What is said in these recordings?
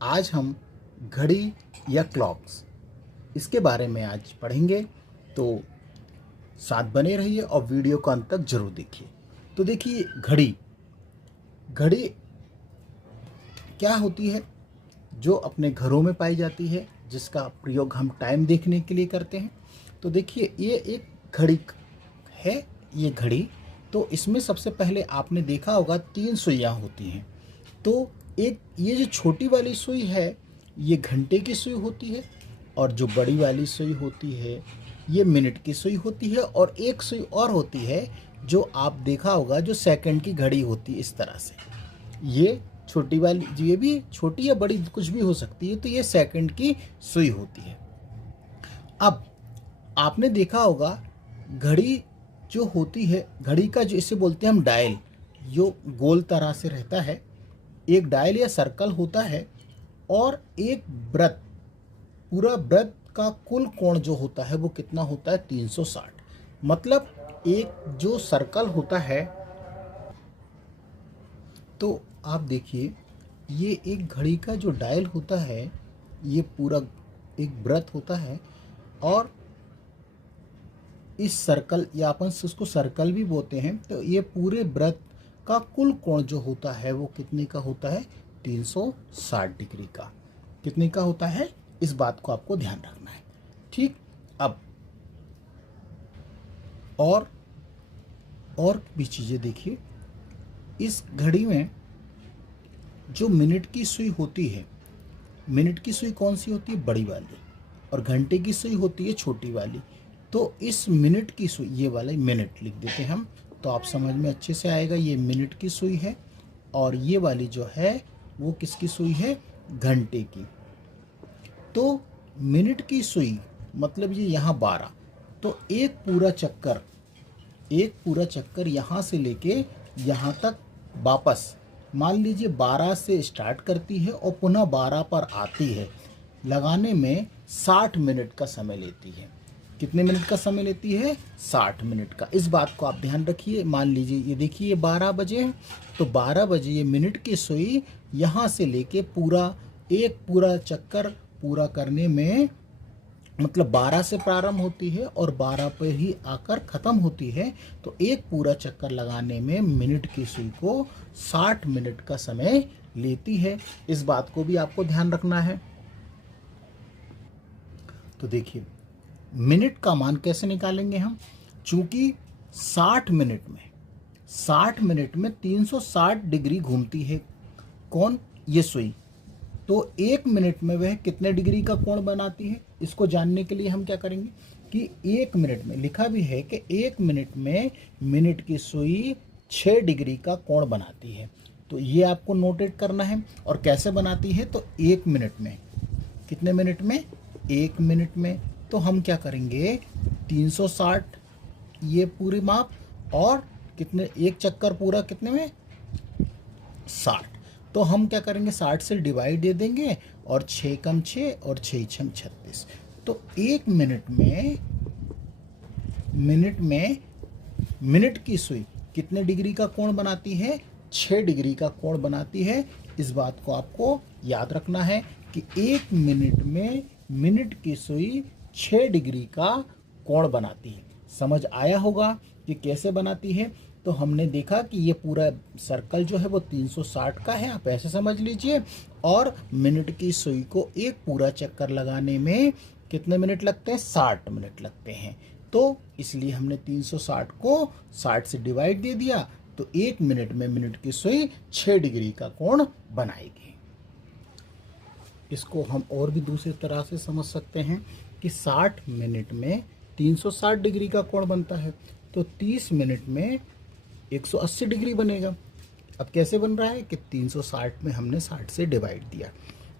आज हम घड़ी या क्लॉक्स इसके बारे में आज पढ़ेंगे, तो साथ बने रहिए और वीडियो को अंत तक जरूर देखिए। तो देखिए, घड़ी घड़ी क्या होती है जो अपने घरों में पाई जाती है, जिसका प्रयोग हम टाइम देखने के लिए करते हैं। तो देखिए, ये एक घड़ी है। ये घड़ी, तो इसमें सबसे पहले आपने देखा होगा 3 सुइयाँ होती हैं। तो एक ये जो छोटी वाली सुई है, ये घंटे की सुई होती है, और जो बड़ी वाली सुई होती है ये मिनट की सुई होती है, और एक सुई और होती है जो आप देखा होगा जो सेकंड की घड़ी होती है। इस तरह से ये छोटी वाली, ये भी छोटी या बड़ी कुछ भी हो सकती है, तो ये सेकंड की सुई होती है। अब आपने देखा होगा घड़ी जो होती है, घड़ी का जो इसे बोलते हैं हम डायल, जो गोल तरह से रहता है, एक डायल या सर्कल होता है, और एक वृत्त, पूरा वृत्त का कुल कोण जो होता है वो कितना होता है 360। मतलब एक जो सर्कल होता है, तो आप देखिए ये एक घड़ी का जो डायल होता है ये पूरा एक वृत्त होता है, और इस सर्कल या अपन उसको सर्कल भी बोलते हैं, तो ये पूरे वृत्त का कुल कोण जो होता है वो कितने का होता है 360 डिग्री का। कितने का होता है, इस बात को आपको ध्यान रखना है। ठीक। अब और भी चीज़ें देखिए, इस घड़ी में जो मिनट की सुई होती है, मिनट की सुई कौन सी होती है, बड़ी वाली, और घंटे की सुई होती है छोटी वाली। तो इस मिनट की सुई, ये वाला मिनट लिख देते हैं हम, तो आप समझ में अच्छे से आएगा। ये मिनट की सुई है, और ये वाली जो है वो किसकी सुई है, घंटे की। तो मिनट की सुई मतलब ये यहाँ 12, तो एक पूरा चक्कर यहाँ से लेके यहाँ तक वापस, मान लीजिए 12 से स्टार्ट करती है और पुनः 12 पर आती है, लगाने में 60 मिनट का समय लेती है। कितने मिनट का समय लेती है, 60 मिनट का। इस बात को आप ध्यान रखिए। मान लीजिए ये देखिए, ये 12 बजे हैं, तो 12 बजे ये मिनट की सुई यहाँ से लेके पूरा चक्कर पूरा करने में, मतलब 12 से प्रारंभ होती है और 12 पर ही आकर ख़त्म होती है, तो एक पूरा चक्कर लगाने में मिनट की सुई को 60 मिनट का समय लेती है। इस बात को भी आपको ध्यान रखना है। तो देखिए, मिनट का मान कैसे निकालेंगे हम, चूंकि 60 मिनट में 360 डिग्री घूमती है कौन, ये सुई, तो एक मिनट में वह कितने डिग्री का कोण बनाती है। इसको जानने के लिए हम क्या करेंगे कि एक मिनट में, लिखा भी है कि एक मिनट में मिनट की सुई 6 डिग्री का कोण बनाती है। तो ये आपको नोटेट करना है। और कैसे बनाती है, तो एक मिनट में, कितने मिनट में, एक मिनट में। तो हम क्या करेंगे, 360 ये पूरी माप, और कितने, एक चक्कर पूरा कितने में, 60। तो हम क्या करेंगे, 60 से डिवाइड दे देंगे, और 6 कम 6 और 6 छम 36। तो एक मिनट में मिनट की सुई कितने डिग्री का कोण बनाती है, 6 डिग्री का कोण बनाती है। इस बात को आपको याद रखना है कि एक मिनट में मिनट की सुई 6 डिग्री का कोण बनाती है। समझ आया होगा कि कैसे बनाती है। तो हमने देखा कि ये पूरा सर्कल जो है वो 360 का है, आप ऐसे समझ लीजिए। और मिनट की सुई को एक पूरा चक्कर लगाने में कितने मिनट लगते हैं, 60 मिनट लगते हैं। तो इसलिए हमने 360 को 60 से डिवाइड दे दिया, तो एक मिनट में मिनट की सुई 6 डिग्री का कोण बनाएगी। इसको हम और भी दूसरी तरह से समझ सकते हैं कि 60 मिनट में 360 डिग्री का कोण बनता है, तो 30 मिनट में 180 डिग्री बनेगा। अब कैसे बन रहा है कि 360 में हमने 60 से डिवाइड दिया।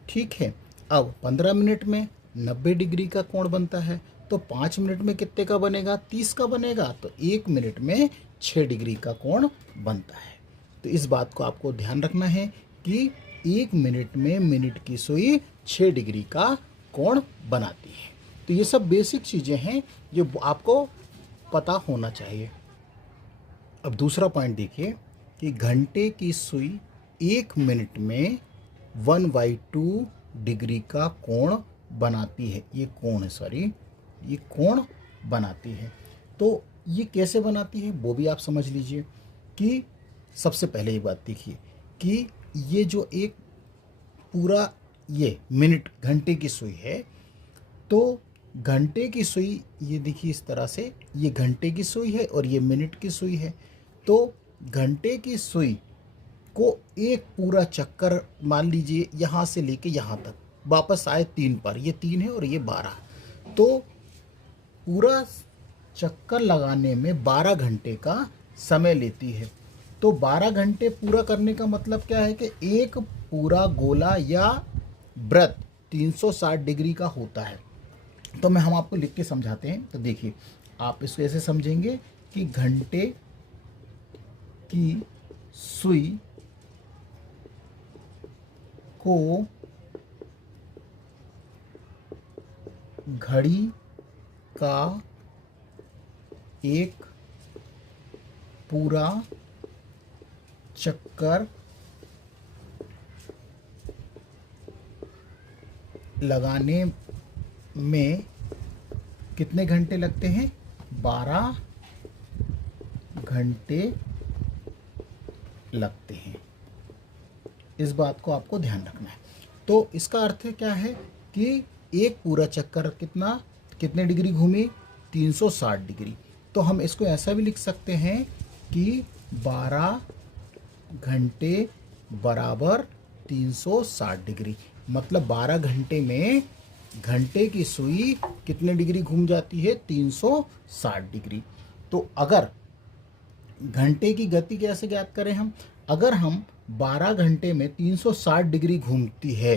ठीक है। अब 15 मिनट में 90 डिग्री का कोण बनता है, तो 5 मिनट में कितने का बनेगा, 30 का बनेगा। तो एक मिनट में 6 डिग्री का कोण बनता है। तो इस बात को आपको ध्यान रखना है कि एक मिनट में मिनट की सुई 6 डिग्री का कोण बनाती है। तो ये सब बेसिक चीज़ें हैं जो आपको पता होना चाहिए। अब दूसरा पॉइंट देखिए कि घंटे की सुई एक मिनट में 1/2 डिग्री का कोण बनाती है। ये कोण है, सॉरी, ये कोण बनाती है। तो ये कैसे बनाती है वो भी आप समझ लीजिए कि सबसे पहले ये बात देखिए कि ये जो एक पूरा ये मिनट घंटे की सुई है, तो घंटे की सुई ये देखिए इस तरह से, ये घंटे की सुई है और ये मिनट की सुई है। तो घंटे की सुई को एक पूरा चक्कर मान लीजिए यहाँ से लेके यहाँ तक वापस आए 3 पर, ये 3 है और ये 12, तो पूरा चक्कर लगाने में 12 घंटे का समय लेती है। तो 12 घंटे पूरा करने का मतलब क्या है कि एक पूरा गोला या वृत्त 360 डिग्री का होता है। तो हम आपको लिख के समझाते हैं। तो देखिए, आप इसको ऐसे समझेंगे कि घंटे की सुई को घड़ी का एक पूरा चक्कर लगाने में कितने घंटे लगते हैं? 12 घंटे लगते हैं। इस बात को आपको ध्यान रखना है। तो इसका अर्थ क्या है कि एक पूरा चक्कर कितने डिग्री घूमी? 360 डिग्री। तो हम इसको ऐसा भी लिख सकते हैं कि 12 घंटे बराबर 360 डिग्री। मतलब 12 घंटे में घंटे की सुई कितने डिग्री घूम जाती है? 360 डिग्री। तो अगर घंटे की गति कैसे ज्ञात करें हम? अगर हम 12 घंटे में 360 डिग्री घूमती है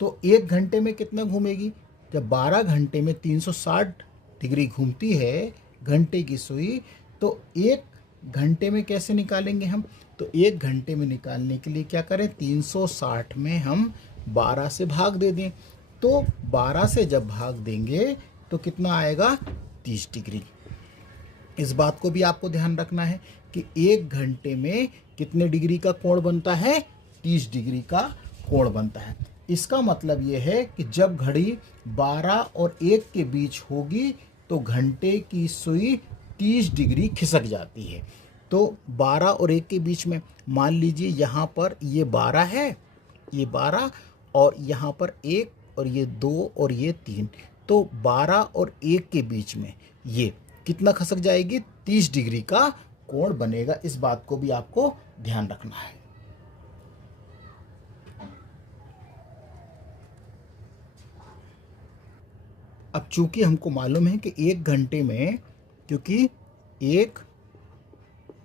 तो एक घंटे में कितना घूमेगी? जब 12 घंटे में 360 डिग्री घूमती है घंटे की सुई, तो एक घंटे में कैसे निकालेंगे हम? तो एक घंटे में निकालने के लिए क्या करें? 360 में हम 12 से भाग दे दें। तो 12 से जब भाग देंगे तो कितना आएगा? 30 डिग्री। इस बात को भी आपको ध्यान रखना है कि एक घंटे में कितने डिग्री का कोण बनता है? 30 डिग्री का कोण बनता है। इसका मतलब ये है कि जब घड़ी 12 और 1 के बीच होगी तो घंटे की सुई 30 डिग्री खिसक जाती है। तो 12 और 1 के बीच में मान लीजिए यहाँ पर ये 12 है, ये 12, और यहाँ पर 1 और ये 2 और ये 3, तो 12 और 1 के बीच में ये कितना खसक जाएगी? 30 डिग्री का कोण बनेगा। इस बात को भी आपको ध्यान रखना है। अब चूंकि हमको मालूम है कि एक घंटे में, क्योंकि एक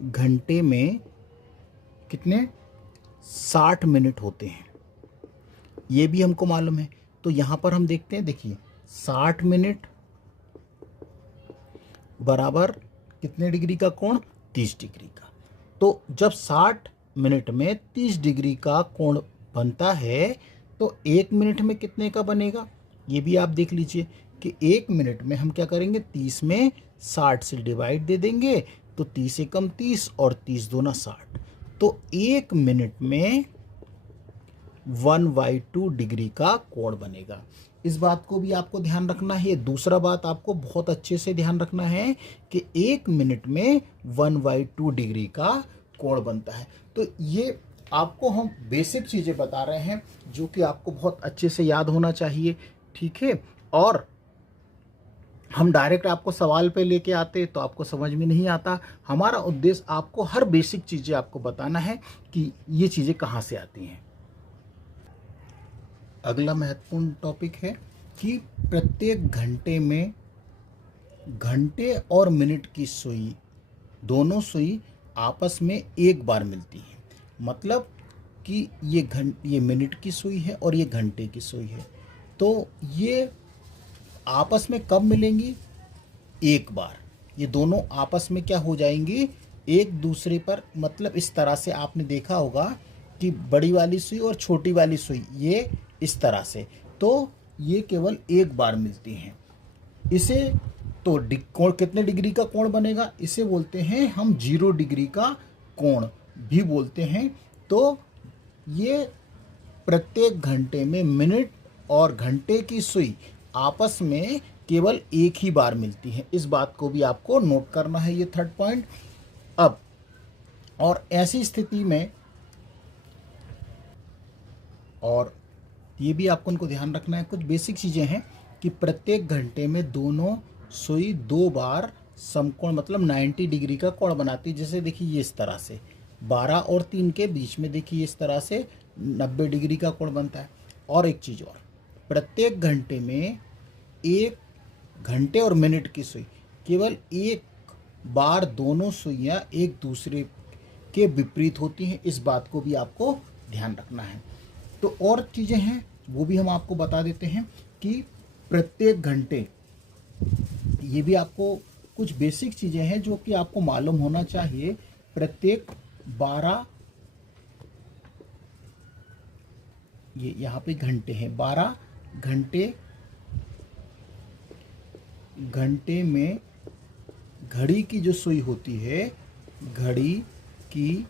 घंटे में कितने 60 मिनट होते हैं, ये भी हमको मालूम है। तो यहाँ पर हम देखते हैं, देखिए 60 मिनट बराबर कितने डिग्री का कोण? 30 डिग्री का। तो जब 60 मिनट में 30 डिग्री का कोण बनता है तो एक मिनट में कितने का बनेगा? ये भी आप देख लीजिए कि एक मिनट में हम क्या करेंगे? 30 में 60 से डिवाइड दे देंगे तो 30 एकम 30 और 30 दूना 60। तो एक मिनट में 1/2 डिग्री का कोण बनेगा। इस बात को भी आपको ध्यान रखना है। दूसरा बात आपको बहुत अच्छे से ध्यान रखना है कि एक मिनट में 1/2 डिग्री का कोण बनता है। तो ये आपको हम बेसिक चीज़ें बता रहे हैं जो कि आपको बहुत अच्छे से याद होना चाहिए, ठीक है। और हम डायरेक्ट आपको सवाल पे लेके आते तो आपको समझ में नहीं आता। हमारा उद्देश्य आपको हर बेसिक चीज़ें आपको बताना है कि ये चीज़ें कहाँ से आती हैं। अगला महत्वपूर्ण टॉपिक है कि प्रत्येक घंटे में घंटे और मिनट की सुई, दोनों सुई आपस में एक बार मिलती है। मतलब कि ये मिनट की सुई है और ये घंटे की सुई है, तो ये आपस में कब मिलेंगी? एक बार। ये दोनों आपस में क्या हो जाएंगी? एक दूसरे पर, मतलब इस तरह से आपने देखा होगा कि बड़ी वाली सुई और छोटी वाली सुई ये इस तरह से, तो ये केवल एक बार मिलती हैं। इसे तो कोण कितने डिग्री का कोण बनेगा? इसे बोलते हैं हम 0 डिग्री का कोण भी बोलते हैं। तो ये प्रत्येक घंटे में मिनट और घंटे की सुई आपस में केवल एक ही बार मिलती है। इस बात को भी आपको नोट करना है, ये थर्ड पॉइंट। अब और ऐसी स्थिति में और ये भी आपको उनको ध्यान रखना है, कुछ बेसिक चीज़ें हैं कि प्रत्येक घंटे में दोनों सुई 2 बार समकोण मतलब 90 डिग्री का कोण बनाती है। जैसे देखिए ये इस तरह से 12 और 3 के बीच में देखिए इस तरह से 90 डिग्री का कोण बनता है। और एक चीज़ और, प्रत्येक घंटे में एक घंटे और मिनट की सुई केवल एक बार दोनों सुइयां एक दूसरे के विपरीत होती हैं। इस बात को भी आपको ध्यान रखना है। तो और चीज़ें हैं वो भी हम आपको बता देते हैं कि प्रत्येक घंटे, ये भी आपको कुछ बेसिक चीज़ें हैं जो कि आपको मालूम होना चाहिए। प्रत्येक 12, ये यहाँ पे घंटे हैं, 12 घंटे में घड़ी की जो सुई होती है, घड़ी की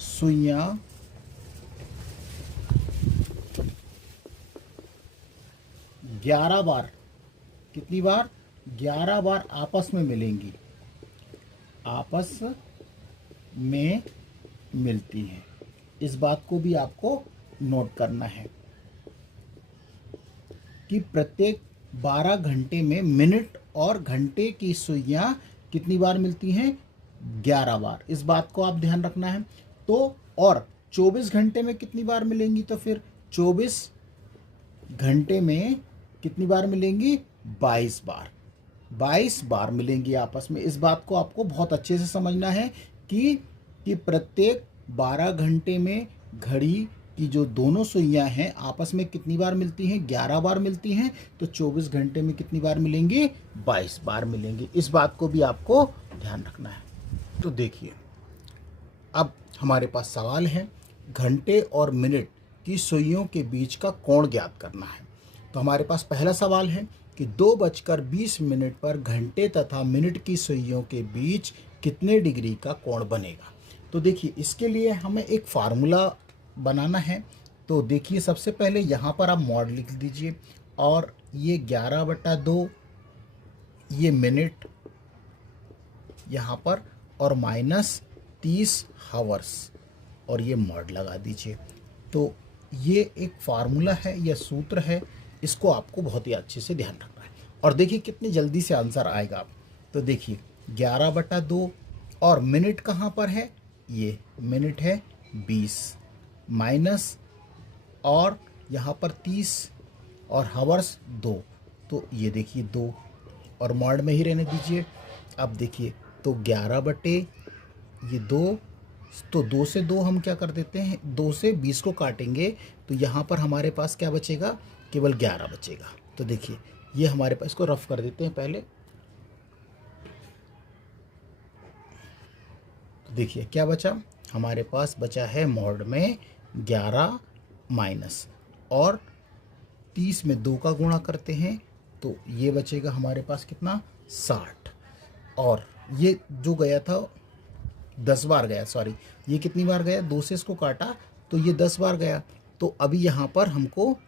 सुइयां 11 बार, कितनी बार? 11 बार आपस में मिलेंगी, आपस में मिलती हैं। इस बात को भी आपको नोट करना है कि प्रत्येक 12 घंटे में मिनट और घंटे की सुइयां कितनी बार मिलती हैं? 11 बार। इस बात को आप ध्यान रखना है। तो और 24 घंटे में कितनी बार मिलेंगी? तो फिर 24 घंटे में कितनी बार मिलेंगी? 22 बार। 22 बार मिलेंगी आपस में। इस बात को आपको बहुत अच्छे से समझना है कि प्रत्येक 12 घंटे में घड़ी की जो दोनों सुइयां हैं आपस में कितनी बार मिलती हैं? 11 बार मिलती हैं। तो 24 घंटे में कितनी बार मिलेंगी? 22 बार मिलेंगी। इस बात को भी आपको ध्यान रखना है। तो देखिए, अब हमारे पास सवाल है, घंटे और मिनट की सुइयों के बीच का कोण ज्ञात करना है। तो हमारे पास पहला सवाल है कि 2:20 पर घंटे तथा मिनट की सुइयों के बीच कितने डिग्री का कोण बनेगा। तो देखिए, इसके लिए हमें एक फार्मूला बनाना है। तो देखिए, सबसे पहले यहाँ पर आप मॉड लिख दीजिए और ये 11/2 ये मिनट यहाँ पर और -30 हावर्स और ये मॉड लगा दीजिए। तो ये एक फार्मूला है या सूत्र है, इसको आपको बहुत ही अच्छे से ध्यान रखना है। और देखिए कितनी जल्दी से आंसर आएगा। तो देखिए 11/2 और मिनट कहाँ पर है? ये मिनट है 20 माइनस और यहाँ पर 30 और हावर्स 2। तो ये देखिए 2 और मॉड में ही रहने दीजिए। अब देखिए, तो 11 बटे ये 2, तो 2 से 2 हम क्या कर देते हैं, 2 से 20 को काटेंगे तो यहाँ पर हमारे पास क्या बचेगा? केवल 11 बचेगा। तो देखिए ये हमारे पास, इसको रफ कर देते हैं पहले। तो देखिए क्या बचा, हमारे पास बचा है मॉड में 11 माइनस और 30 में 2 का गुणा करते हैं तो ये बचेगा हमारे पास कितना? 60। और ये जो गया था 10 बार गया, सॉरी ये कितनी बार गया? 2 से इसको काटा तो ये 10 बार गया। तो अभी यहाँ पर हमको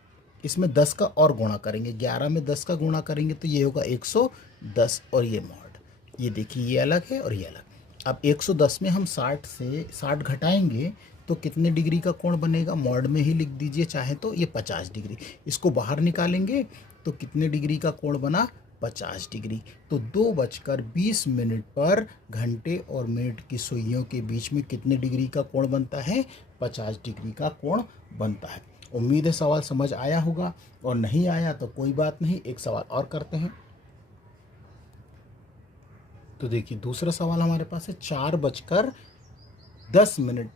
इसमें 10 का और गुणा करेंगे, 11 में 10 का गुणा करेंगे तो ये होगा 110 और ये मॉड, ये देखिए ये अलग है और ये अलग। अब 110 में हम 60 से 60 घटाएंगे तो कितने डिग्री का कोण बनेगा? मॉड में ही लिख दीजिए चाहे तो, ये 50 डिग्री। इसको बाहर निकालेंगे तो कितने डिग्री का कोण बना? 50 डिग्री। तो 2:20 पर घंटे और मिनट की सुइयों के बीच में कितने डिग्री का कोण बनता है? 50 डिग्री का कोण बनता है। उम्मीद है सवाल समझ आया होगा, और नहीं आया तो कोई बात नहीं, एक सवाल और करते हैं। तो देखिए दूसरा सवाल हमारे पास है, 4:10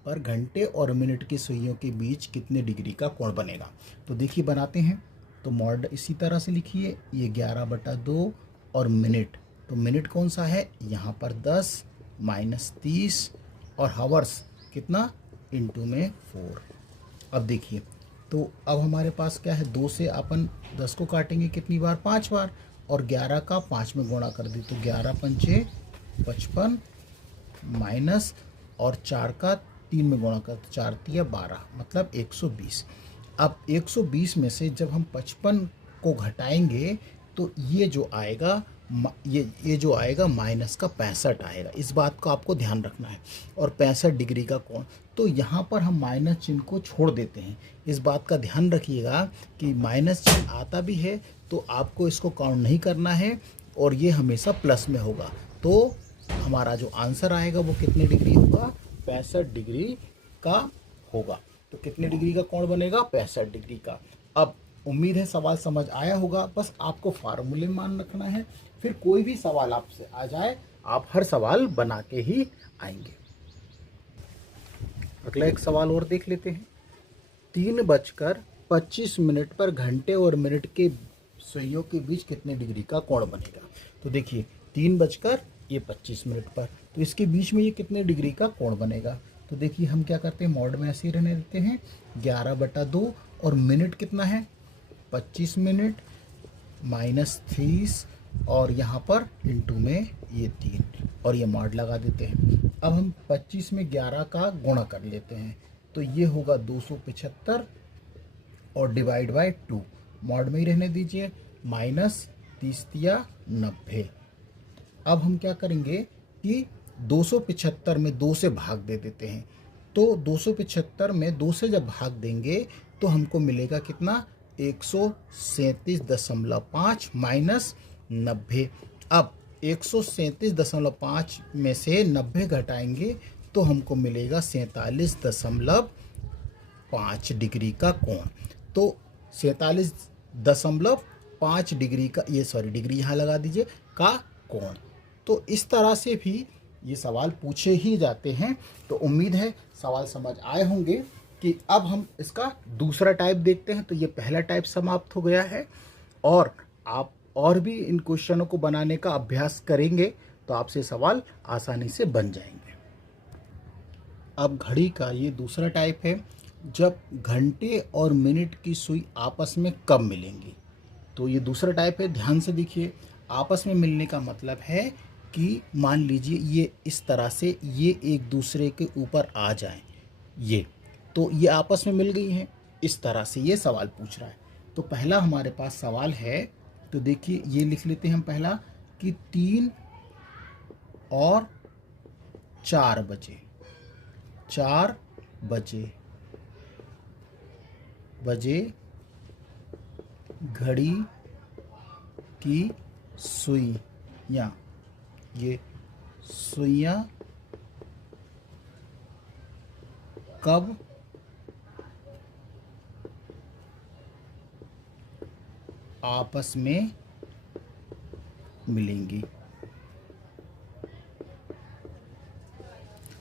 पर घंटे और मिनट की सुइयों के बीच कितने डिग्री का कोण बनेगा। तो देखिए बनाते हैं। तो मॉड इसी तरह से लिखिए, ये 11/2 और मिनट, तो मिनट कौन सा है? यहाँ पर 10 माइनस 30 और हावर्स कितना? इंटू में 4। अब देखिए, तो अब हमारे पास क्या है, 2 से अपन 10 को काटेंगे कितनी बार? 5 बार, और 11 का 5 में गुणा कर दी तो 11 पंचे 55 माइनस और 4 का 3 में गुणा कर, 4 तिया 12 मतलब 120। अब 120 में से जब हम 55 को घटाएंगे तो ये जो आएगा ये जो आएगा माइनस का 65 आएगा। इस बात को आपको ध्यान रखना है। और 65 डिग्री का कोण, तो यहाँ पर हम माइनस चिन्ह को छोड़ देते हैं। इस बात का ध्यान रखिएगा कि माइनस चिन्ह आता भी है तो आपको इसको काउंट नहीं करना है और ये हमेशा प्लस में होगा। तो हमारा जो आंसर आएगा वो कितने डिग्री होगा? 65 डिग्री का होगा। तो कितने डिग्री का कोण बनेगा? 65 डिग्री का। अब उम्मीद है सवाल समझ आया होगा। बस आपको फार्मूले मान रखना है, फिर कोई भी सवाल आपसे आ जाए आप हर सवाल बना के ही आएंगे। अगला एक सवाल और देख लेते हैं। 3:25 पर घंटे और मिनट के सुइयों के बीच कितने डिग्री का कोण बनेगा? तो देखिए 3:25 पर, तो इसके बीच में ये कितने डिग्री का कोण बनेगा? तो देखिए हम क्या करते हैं, मॉड में ऐसे ही रहने देते हैं। 11/2 और मिनट कितना है? 25 मिनट माइनस 30 और यहाँ पर इंटू में ये 3 और ये मॉड लगा देते हैं। अब हम 25 में 11 का गुणा कर लेते हैं तो ये होगा 275 और डिवाइड बाय 2, मॉड में ही रहने दीजिए, माइनस 30 तिया 90। अब हम क्या करेंगे कि 275 में 2 से भाग दे देते हैं। तो 275 में 2 से जब भाग देंगे तो हमको मिलेगा कितना? 137.5 माइनस 90। अब 137.5 में से 90 घटाएंगे तो हमको मिलेगा 47.5 डिग्री का कोण। तो 47.5 डिग्री का, ये सॉरी डिग्री यहाँ लगा दीजिए, का कोण। तो इस तरह से भी ये सवाल पूछे ही जाते हैं। तो उम्मीद है सवाल समझ आए होंगे कि अब हम इसका दूसरा टाइप देखते हैं। तो ये पहला टाइप समाप्त हो गया है और आप और भी इन क्वेश्चनों को बनाने का अभ्यास करेंगे तो आपसे सवाल आसानी से बन जाएंगे। अब घड़ी का ये दूसरा टाइप है, जब घंटे और मिनट की सुई आपस में कब मिलेंगी। तो ये दूसरा टाइप है, ध्यान से देखिए। आपस में मिलने का मतलब है कि मान लीजिए ये इस तरह से ये एक दूसरे के ऊपर आ जाएं, ये तो ये आपस में मिल गई हैं, इस तरह से ये सवाल पूछ रहा है। तो पहला हमारे पास सवाल है, तो देखिए ये लिख लेते हैं हम पहला कि 3 और 4 बजे, 4 बजे घड़ी की सुइयां, ये सुइयां कब आपस में मिलेंगी।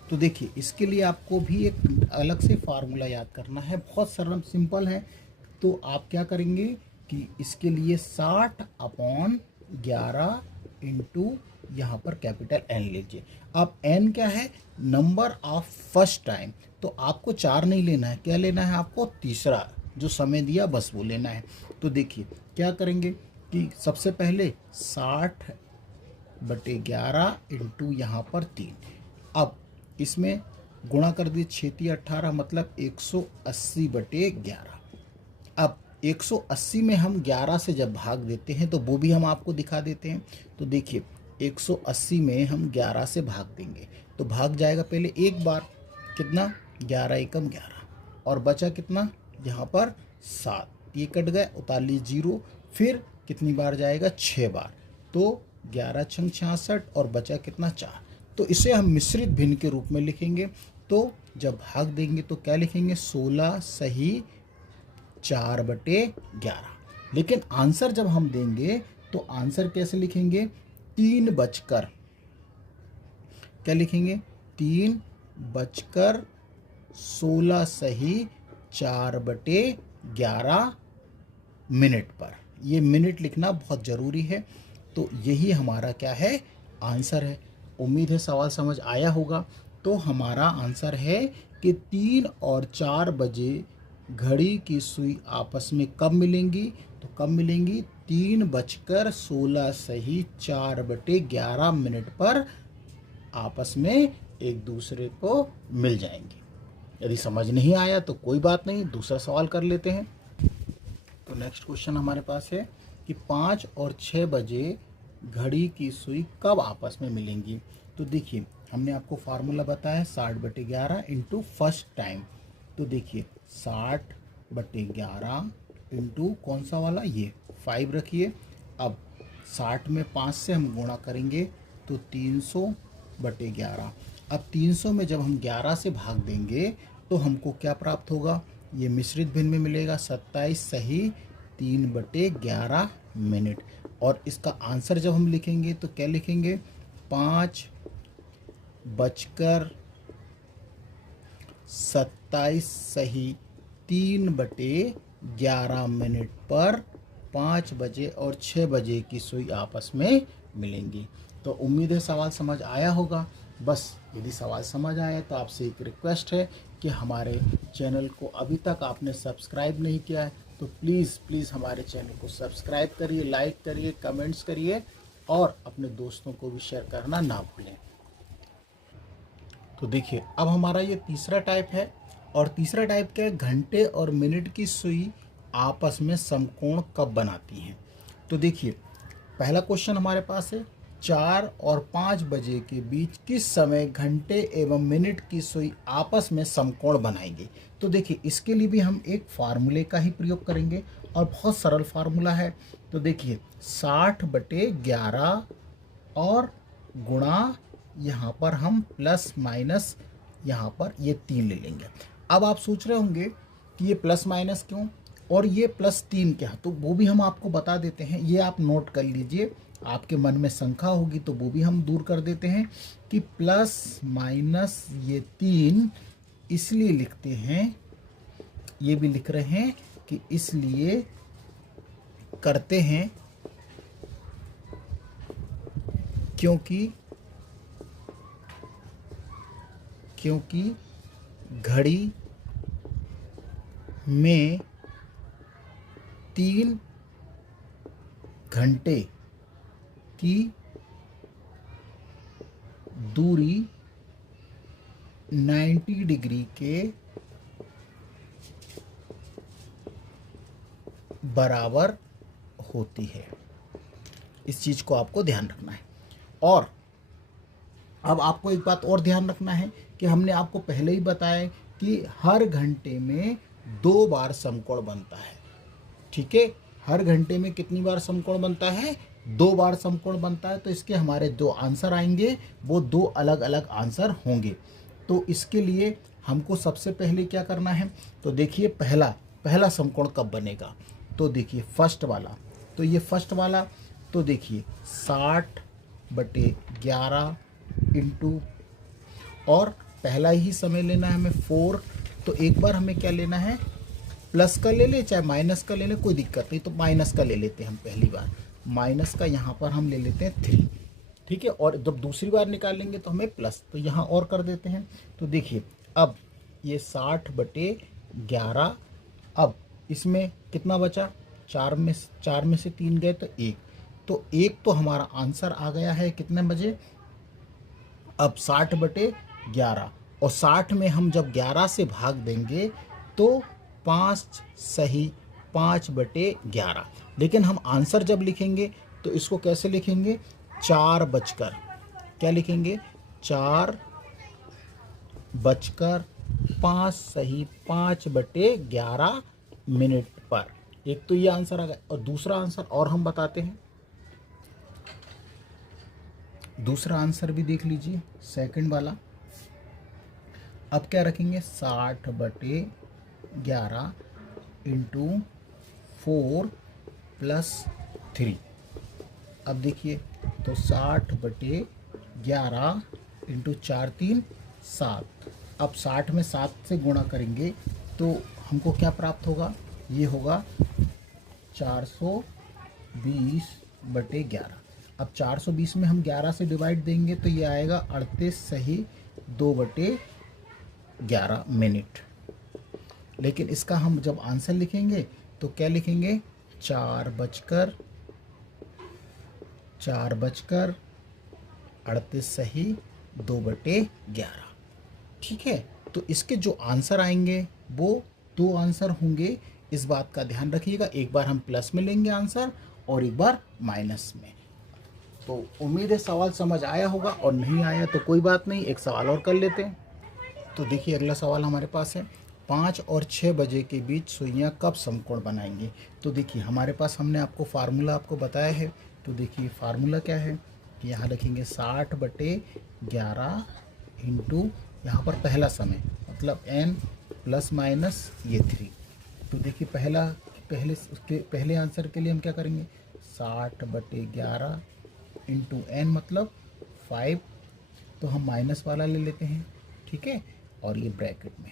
तो देखिए इसके लिए आपको भी एक अलग से फार्मूला याद करना है, बहुत सरल सिंपल है। तो आप क्या करेंगे कि इसके लिए 60/11 इंटू यहाँ पर कैपिटल N लीजिए। अब N क्या है? Number of first time. तो आपको 4 नहीं लेना है, क्या लेना है आपको? तीसरा जो समय दिया बस वो लेना है। तो देखिए क्या करेंगे कि सबसे पहले 60/11 इंटू यहाँ पर 3। अब इसमें गुणा कर दिए, 6 18 मतलब 180/11। अब 180 में हम 11 से जब भाग देते हैं तो वो भी हम आपको दिखा देते हैं। तो देखिए 180 में हम 11 से भाग देंगे तो भाग जाएगा पहले एक बार, कितना? 11 एकम 11 और बचा कितना? यहाँ पर 7, ये कट गए, उतार ली 0। फिर कितनी बार जाएगा? 6 बार। तो 11 छंग 66 और बचा कितना? 4। तो इसे हम मिश्रित भिन्न के रूप में लिखेंगे। तो जब भाग देंगे तो क्या लिखेंगे? 16 सही 4/11। लेकिन आंसर जब हम देंगे तो आंसर कैसे लिखेंगे? 3 क्या लिखेंगे? 3:16 सही 4/11 मिनट पर। ये मिनट लिखना बहुत ज़रूरी है। तो यही हमारा क्या है? आंसर है। उम्मीद है सवाल समझ आया होगा। तो हमारा आंसर है कि 3 और 4 बजे घड़ी की सुई आपस में कब मिलेंगी? तो कब मिलेंगी? 3:16 सही 4/11 मिनट पर आपस में एक दूसरे को मिल जाएंगी। यदि समझ नहीं आया तो कोई बात नहीं, दूसरा सवाल कर लेते हैं। तो नेक्स्ट क्वेश्चन हमारे पास है कि 5 और 6 बजे घड़ी की सुई कब आपस में मिलेंगी। तो देखिए, हमने आपको फार्मूला बताया 60/11 इंटू फर्स्ट टाइम। तो देखिए 60/11 इंटू कौन सा वाला, ये 5 रखिए। अब 60 में 5 से हम गुणा करेंगे तो 300/11। अब 300 में जब हम 11 से भाग देंगे तो हमको क्या प्राप्त होगा, ये मिश्रित भिन्न में मिलेगा 27 सही 3/11 मिनट। और इसका आंसर जब हम लिखेंगे तो क्या लिखेंगे, 5:27 सही 3/11 मिनट पर 5 बजे और 6 बजे की सुई आपस में मिलेंगी। तो उम्मीद है सवाल समझ आया होगा। बस यदि सवाल समझ आया तो आपसे एक रिक्वेस्ट है कि हमारे चैनल को अभी तक आपने सब्सक्राइब नहीं किया है तो प्लीज़ हमारे चैनल को सब्सक्राइब करिए, लाइक करिए, कमेंट्स करिए और अपने दोस्तों को भी शेयर करना ना भूलें। तो देखिए, अब हमारा ये तीसरा टाइप है और तीसरा टाइप क्या है, घंटे और मिनट की सुई आपस में समकोण कब बनाती हैं। तो देखिए, पहला क्वेश्चन हमारे पास है 4 और 5 बजे के बीच किस समय घंटे एवं मिनट की सुई आपस में समकोण बनाएंगे। तो देखिए, इसके लिए भी हम एक फार्मूले का ही प्रयोग करेंगे और बहुत सरल फार्मूला है। तो देखिए 60/11 और गुणा यहाँ पर हम प्लस माइनस यहाँ पर ये 3 ले लेंगे। अब आप सोच रहे होंगे कि ये प्लस माइनस क्यों और ये +3 क्या, तो वो भी हम आपको बता देते हैं। ये आप नोट कर लीजिए, आपके मन में शंका होगी तो वो भी हम दूर कर देते हैं कि प्लस माइनस ये 3 इसलिए लिखते हैं, ये भी लिख रहे हैं कि इसलिए करते हैं क्योंकि घड़ी में 3 घंटे की दूरी 90 डिग्री के बराबर होती है। इस चीज़ को आपको ध्यान रखना है। और अब आपको एक बात और ध्यान रखना है कि हमने आपको पहले ही बताया कि हर घंटे में 2 बार समकोण बनता है। ठीक है, हर घंटे में कितनी बार समकोण बनता है, 2 बार समकोण बनता है। तो इसके हमारे जो आंसर आएंगे वो 2 अलग अलग आंसर होंगे। तो इसके लिए हमको सबसे पहले क्या करना है, तो देखिए पहला समकोण कब बनेगा। तो देखिए फर्स्ट वाला, तो ये फर्स्ट वाला, तो देखिए 60/11 इंटू, और पहला ही समय लेना है हमें 4। तो एक बार हमें क्या लेना है, प्लस का ले ले चाहे माइनस का ले ले, कोई दिक्कत नहीं। तो माइनस का ले लेते हैं हम पहली बार, माइनस का यहाँ पर हम ले लेते हैं 3। ठीक है, और जब दूसरी बार निकालेंगे तो हमें प्लस, तो यहाँ और कर देते हैं। तो देखिए अब ये 60/11, अब इसमें कितना बचा, 4 में से 3 गए तो 1, तो 1 तो हमारा आंसर आ गया है कितने बजे, अब 60/11, और 60 में हम जब 11 से भाग देंगे तो 5 सही 5/11। लेकिन हम आंसर जब लिखेंगे तो इसको कैसे लिखेंगे, 4 बजकर, क्या लिखेंगे, 4:05 सही 5/11 मिनट पर। एक तो ये आंसर आ गया, और दूसरा आंसर और हम बताते हैं। दूसरा आंसर भी देख लीजिए, सेकंड वाला। अब क्या रखेंगे, 60/11 इंटू 4 + 3। अब देखिए तो 60/11 इंटू 4 3 7। अब 60 में 7 से गुणा करेंगे तो हमको क्या प्राप्त होगा, ये होगा 420/11। अब 420 में हम 11 से डिवाइड देंगे तो ये आएगा 38 सही 2/11 मिनट। लेकिन इसका हम जब आंसर लिखेंगे तो क्या लिखेंगे, 4:38 सही 2/11। ठीक है, तो इसके जो आंसर आएंगे वो 2 आंसर होंगे, इस बात का ध्यान रखिएगा। एक बार हम प्लस में लेंगे आंसर और एक बार माइनस में। तो उम्मीद है सवाल समझ आया होगा, और नहीं आया तो कोई बात नहीं, एक सवाल और कर लेते हैं। तो देखिए अगला सवाल हमारे पास है, 5 और 6 बजे के बीच सुइयां कब समकोण बनाएंगी। तो देखिए हमारे पास हमने आपको फार्मूला आपको बताया है। तो देखिए फार्मूला क्या है कि यहाँ लिखेंगे 60/11 इंटू यहाँ पर पहला समय मतलब n प्लस माइनस ये 3। तो देखिए पहले आंसर के लिए हम क्या करेंगे, 60/11 इंटू n मतलब 5, तो हम माइनस वाला ले लेते हैं, ठीक है, और ये ब्रैकेट में।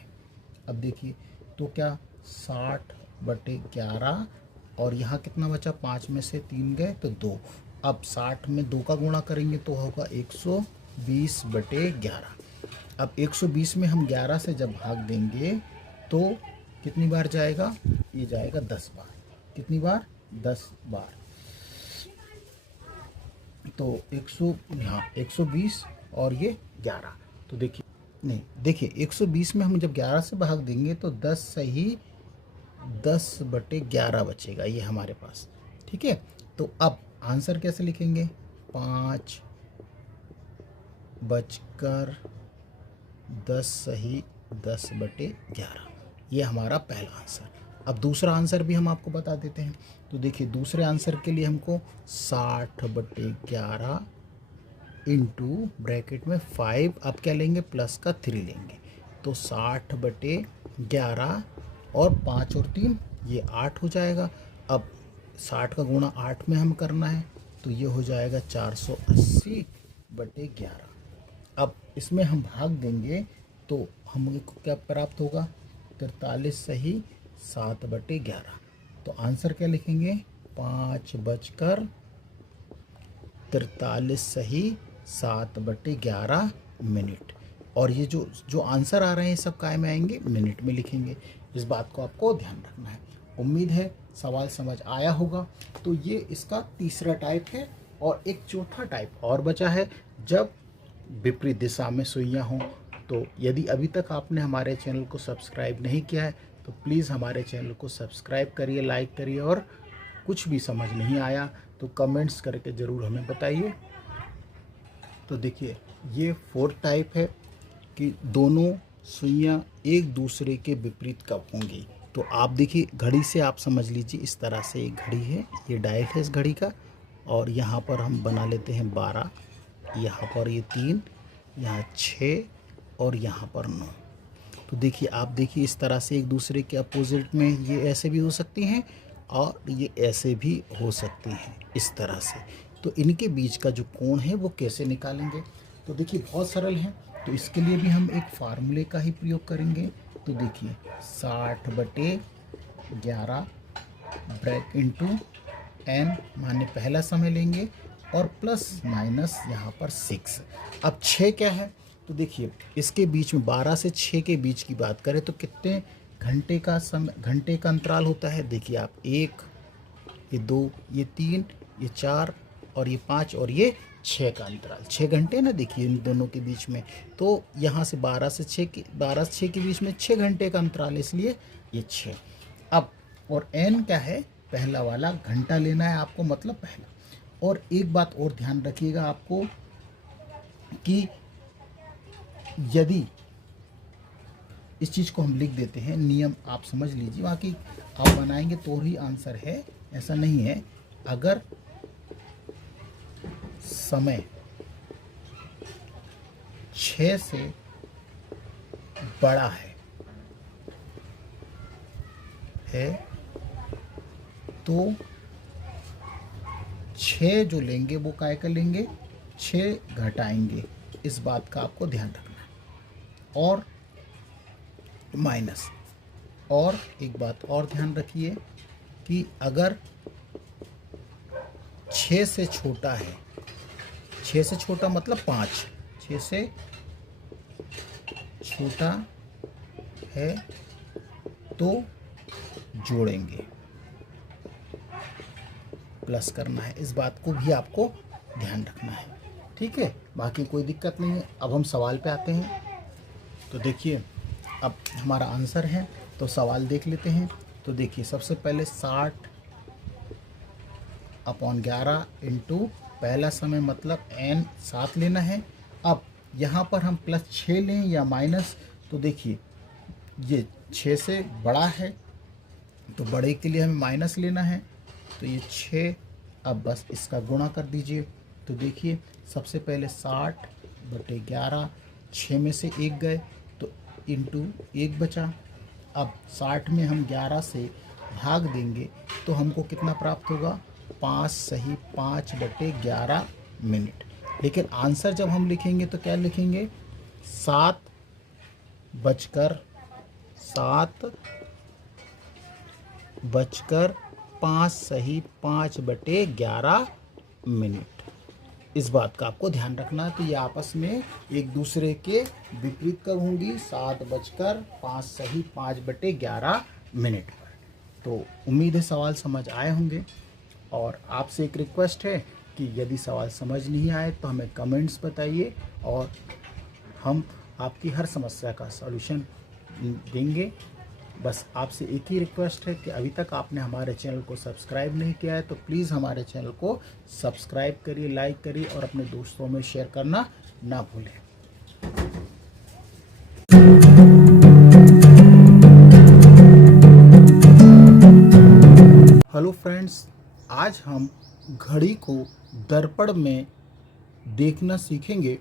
अब देखिए तो क्या 60/11 और यहाँ कितना बचा, 5 में से 3 गए तो 2। अब 60 में 2 का गुणा करेंगे तो होगा 120/11। अब 120 में हम 11 से जब भाग देंगे तो कितनी बार जाएगा, ये जाएगा 10 बार। कितनी बार, 10 बार। तो 120 और ये 11। तो देखिए नहीं, देखिए 120 में हम जब 11 से भाग देंगे तो 10 सही 10/11 बचेगा ये हमारे पास, ठीक है। तो अब आंसर कैसे लिखेंगे, 5 बचकर 10 सही 10/11, ये हमारा पहला आंसर। अब दूसरा आंसर भी हम आपको बता देते हैं। तो देखिए दूसरे आंसर के लिए हमको 60/11 इंटू ब्रैकेट में 5, अब क्या लेंगे, प्लस का 3 लेंगे। तो 60/11 और 5 और 3 ये 8 हो जाएगा। अब 60 का गुणा 8 में हम करना है तो ये हो जाएगा 480/11। अब इसमें हम भाग देंगे तो हमको क्या प्राप्त होगा, 43 सही 7/11। तो आंसर क्या लिखेंगे, 5 बचकर 43 सही 7/11 मिनट। और ये जो आंसर आ रहे हैं सब काय में आएंगे, मिनट में लिखेंगे। इस बात को आपको ध्यान रखना है। उम्मीद है सवाल समझ आया होगा। तो ये इसका तीसरा टाइप है, और एक चौथा टाइप और बचा है, जब विपरीत दिशा में सुइयां हों। तो यदि अभी तक आपने हमारे चैनल को सब्सक्राइब नहीं किया है तो प्लीज़ हमारे चैनल को सब्सक्राइब करिए, लाइक करिए, और कुछ भी समझ नहीं आया तो कमेंट्स करके ज़रूर हमें बताइए। तो देखिए ये फोर्थ टाइप है कि दोनों सुइयां एक दूसरे के विपरीत कब होंगी। तो आप देखिए घड़ी से आप समझ लीजिए, इस तरह से एक घड़ी है, ये डायल है इस घड़ी का, और यहाँ पर हम बना लेते हैं 12, यहाँ पर ये 3, यहाँ 6 और यहाँ पर 9। तो देखिए आप देखिए इस तरह से एक दूसरे के अपोजिट में ये ऐसे भी हो सकती हैं और ये ऐसे भी हो सकती हैं, इस तरह से। तो इनके बीच का जो कोण है वो कैसे निकालेंगे, तो देखिए बहुत सरल है। तो इसके लिए भी हम एक फार्मूले का ही प्रयोग करेंगे। तो देखिए 60/11 ब्रैक इंटू n माने पहला समय लेंगे, और प्लस माइनस यहाँ पर 6। अब 6 क्या है, तो देखिए इसके बीच में 12 से 6 के बीच की बात करें तो कितने घंटे का समय, घंटे का अंतराल होता है। देखिए आप 1, ये 2, ये 3, ये 4 और ये 5 और ये 6 का अंतराल, 6 घंटे ना। देखिए इन दोनों के बीच में, तो यहाँ से 12 से 6 के बीच में 6 घंटे का अंतराल, इसलिए ये 6। अब और n क्या है, पहला वाला घंटा लेना है आपको, मतलब पहला। और एक बात और ध्यान रखिएगा आपको कि यदि इस चीज़ को हम लिख देते हैं, नियम आप समझ लीजिए, बाकी आप बनाएंगे तो ही आंसर है, ऐसा नहीं है। अगर समय 6 से बड़ा है तो 6 जो लेंगे वो काय कर लेंगे, 6 घटाएंगे। इस बात का आपको ध्यान रखना है। और माइनस, और एक बात और ध्यान रखिए कि अगर 6 से छोटा है, 6 से छोटा मतलब 5, 6 से छोटा है तो जोड़ेंगे, प्लस करना है। इस बात को भी आपको ध्यान रखना है, ठीक है। बाकी कोई दिक्कत नहीं है। अब हम सवाल पे आते हैं। तो देखिए अब हमारा आंसर है, तो सवाल देख लेते हैं। तो देखिए सबसे पहले 60/11 इंटू पहला समय मतलब n 7 लेना है। अब यहाँ पर हम +6 लें या माइनस, तो देखिए ये 6 से बड़ा है तो बड़े के लिए हमें माइनस लेना है, तो ये 6। अब बस इसका गुणा कर दीजिए। तो देखिए सबसे पहले 60/11, 6 में से 1 गए तो इंटू 1 बचा। अब 60 में हम 11 से भाग देंगे तो हमको कितना प्राप्त होगा, 5 सही 5/11 मिनट। लेकिन आंसर जब हम लिखेंगे तो क्या लिखेंगे, 7 बजकर 5 सही 5/11 मिनट। इस बात का आपको ध्यान रखना है। तो ये आपस में एक दूसरे के विपरीत कब होंगी, 7 बजकर 5 सही 5/11 मिनट पर। तो उम्मीद है सवाल समझ आए होंगे। और आपसे एक रिक्वेस्ट है कि यदि सवाल समझ नहीं आए तो हमें कमेंट्स बताइए और हम आपकी हर समस्या का सॉल्यूशन देंगे। बस आपसे एक ही रिक्वेस्ट है कि अभी तक आपने हमारे चैनल को सब्सक्राइब नहीं किया है तो प्लीज़ हमारे चैनल को सब्सक्राइब करिए, लाइक करिए और अपने दोस्तों में शेयर करना ना भूलें। हेलो फ्रेंड्स, आज हम घड़ी को दर्पण में देखना सीखेंगे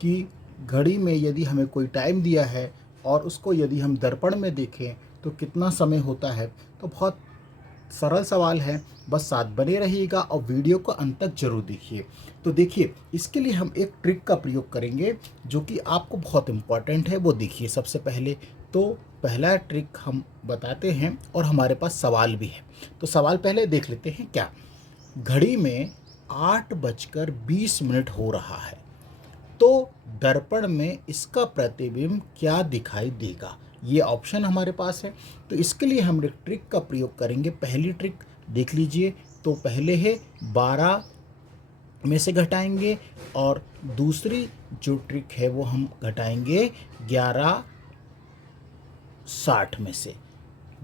कि घड़ी में यदि हमें कोई टाइम दिया है और उसको यदि हम दर्पण में देखें तो कितना समय होता है। तो बहुत सरल सवाल है, बस साथ बने रहिएगा और वीडियो को अंत तक जरूर देखिए। तो देखिए इसके लिए हम एक ट्रिक का प्रयोग करेंगे जो कि आपको बहुत इम्पॉर्टेंट है, वो देखिए। सबसे पहले तो पहला ट्रिक हम बताते हैं और हमारे पास सवाल भी है। तो सवाल पहले देख लेते हैं। क्या घड़ी में 8:20 हो रहा है, तो दर्पण में इसका प्रतिबिंब क्या दिखाई देगा। ये ऑप्शन हमारे पास है। तो इसके लिए हम एक ट्रिक का प्रयोग करेंगे। पहली ट्रिक देख लीजिए। तो पहले है 12 में से घटाएंगे और दूसरी जो ट्रिक है वो हम घटाएंगे 11:60 में से,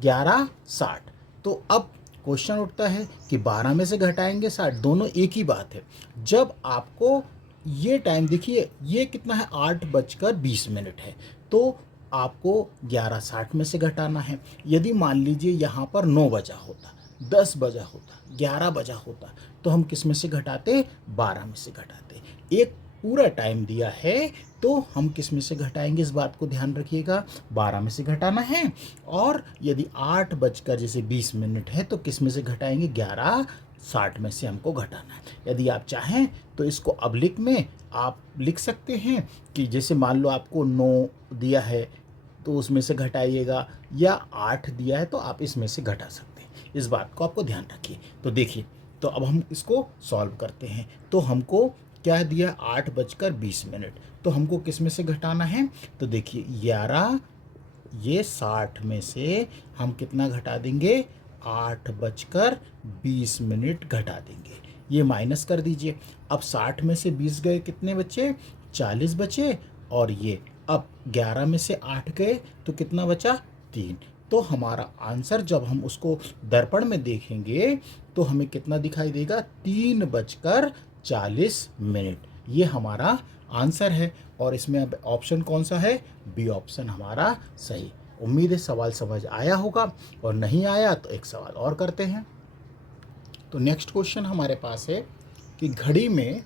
11:60। तो अब क्वेश्चन उठता है कि 12 में से घटाएंगे 60, दोनों एक ही बात है। जब आपको ये टाइम देखिए, ये कितना है, 8:20 है, तो आपको 11:60 में से घटाना है। यदि मान लीजिए यहाँ पर 9 बजा होता, 10 बजा होता, 11 बजा होता, तो हम किस में से घटाते, 12 में से घटाते। एक पूरा टाइम दिया है तो हम किस में से घटाएंगे, इस बात को ध्यान रखिएगा, 12 में से घटाना है। और यदि 8:20 है तो किस में से घटाएंगे, 11:60 में से हमको घटाना है। यदि आप चाहें तो इसको अबलिक में आप लिख सकते हैं कि जैसे मान लो आपको 9 दिया है तो उसमें से घटाइएगा, या 8 दिया है तो आप इसमें से घटा सकते हैं। इस बात को आपको ध्यान रखिए। तो देखिए, तो अब हम इसको सॉल्व करते हैं। तो हमको क्या दिया, 8:20, तो हमको किस में से घटाना है, तो देखिए 11, ये 60 में से हम कितना घटा देंगे, 8:20 घटा देंगे। ये माइनस कर दीजिए। अब 60 में से 20 गए, कितने बचे, 40 बचे। और ये अब 11 में से 8 गए तो कितना बचा, 3। तो हमारा आंसर जब हम उसको दर्पण में देखेंगे तो हमें कितना दिखाई देगा, 3:40। ये हमारा आंसर है। और इसमें अब ऑप्शन कौन सा है, बी ऑप्शन हमारा सही। उम्मीद है सवाल समझ आया होगा, और नहीं आया तो एक सवाल और करते हैं। तो नेक्स्ट क्वेश्चन हमारे पास है कि घड़ी में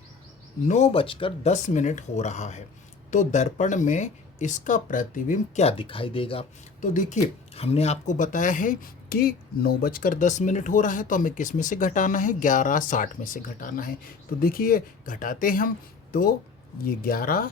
9:10 हो रहा है, तो दर्पण में इसका प्रतिबिंब क्या दिखाई देगा। तो देखिए हमने आपको बताया है कि 9:10 हो रहा है तो हमें किस में से घटाना है, 11:60 में से घटाना है। तो देखिए घटाते हैं हम, तो ये 11,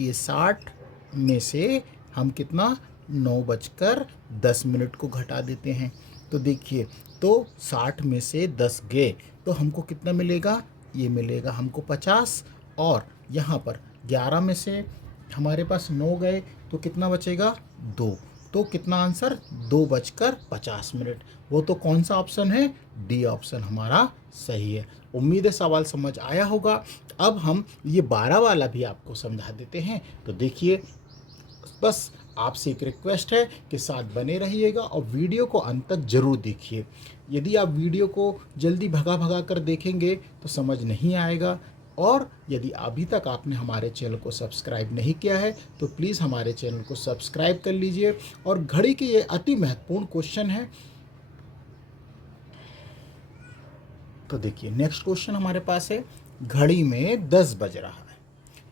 ये 60 में से हम कितना, 9:10 को घटा देते हैं। तो देखिए, तो 60 में से 10 गए तो हमको कितना मिलेगा, ये मिलेगा हमको 50। और यहाँ पर 11 में से हमारे पास 9 गए तो कितना बचेगा, 2। तो कितना आंसर, 2:50। वो तो कौन सा ऑप्शन है, डी ऑप्शन हमारा सही है। उम्मीद है सवाल समझ आया होगा। अब हम ये 12 वाला भी आपको समझा देते हैं। तो देखिए बस आपसे एक रिक्वेस्ट है कि साथ बने रहिएगा और वीडियो को अंत तक ज़रूर देखिए। यदि आप वीडियो को जल्दी भगा कर देखेंगे तो समझ नहीं आएगा, और यदि अभी तक आपने हमारे चैनल को सब्सक्राइब नहीं किया है तो प्लीज़ हमारे चैनल को सब्सक्राइब कर लीजिए। और घड़ी के ये अति महत्वपूर्ण क्वेश्चन है। तो देखिए नेक्स्ट क्वेश्चन हमारे पास है, घड़ी में 10 बज रहा है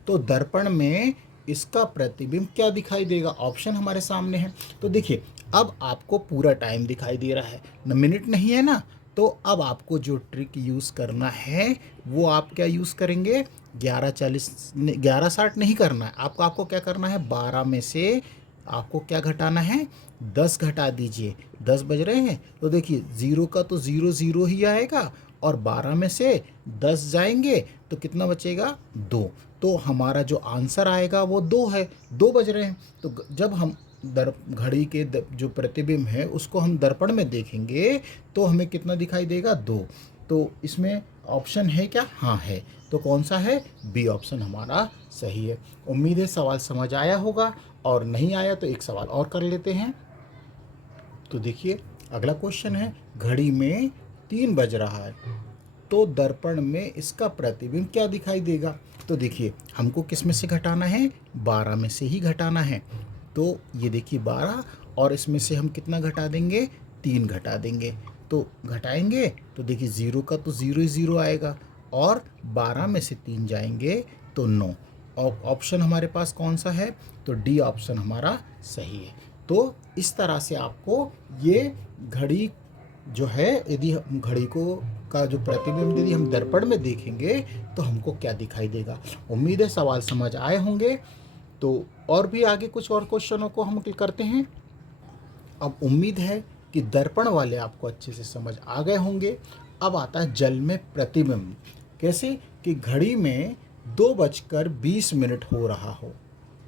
तो दर्पण में इसका प्रतिबिंब क्या दिखाई देगा। ऑप्शन हमारे सामने है। तो देखिए अब आपको पूरा टाइम दिखाई दे रहा है न, मिनट नहीं है ना। तो अब आपको जो ट्रिक यूज़ करना है वो आप क्या यूज़ करेंगे, 11:60 नहीं करना है आपको क्या करना है, 12 में से आपको क्या घटाना है, 10 घटा दीजिए। 10 बज रहे हैं तो देखिए ज़ीरो का तो ज़ीरो ज़ीरो ही आएगा, और 12 में से 10 जाएंगे तो कितना बचेगा, 2। तो हमारा जो आंसर आएगा वो 2 है। 2 बज रहे हैं तो जब हम घड़ी के जो प्रतिबिंब है उसको हम दर्पण में देखेंगे तो हमें कितना दिखाई देगा, 2। तो इसमें ऑप्शन है क्या, हाँ है। तो कौन सा है, बी ऑप्शन हमारा सही है। उम्मीद है सवाल समझ आया होगा, और नहीं आया तो एक सवाल और कर लेते हैं। तो देखिए अगला क्वेश्चन है, घड़ी में 3 बज रहा है तो दर्पण में इसका प्रतिबिंब क्या दिखाई देगा। तो देखिए हमको किस में से घटाना है, 12 में से ही घटाना है। तो ये देखिए 12, और इसमें से हम कितना घटा देंगे, 3 घटा देंगे। तो घटाएंगे तो देखिए ज़ीरो का तो ज़ीरो ही ज़ीरो आएगा, और 12 में से 3 जाएंगे तो 9। और ऑप्शन हमारे पास कौन सा है, तो डी ऑप्शन हमारा सही है। तो इस तरह से आपको ये घड़ी जो है, यदि हम घड़ी को का जो प्रतिबिंब यदि हम दर्पण में देखेंगे तो हमको क्या दिखाई देगा। उम्मीद है सवाल समझ आए होंगे। तो और भी आगे कुछ और क्वेश्चनों को हम करते हैं। अब उम्मीद है कि दर्पण वाले आपको अच्छे से समझ आ गए होंगे। अब आता है जल में प्रतिबिंब। कैसे कि घड़ी में 2:20 हो रहा हो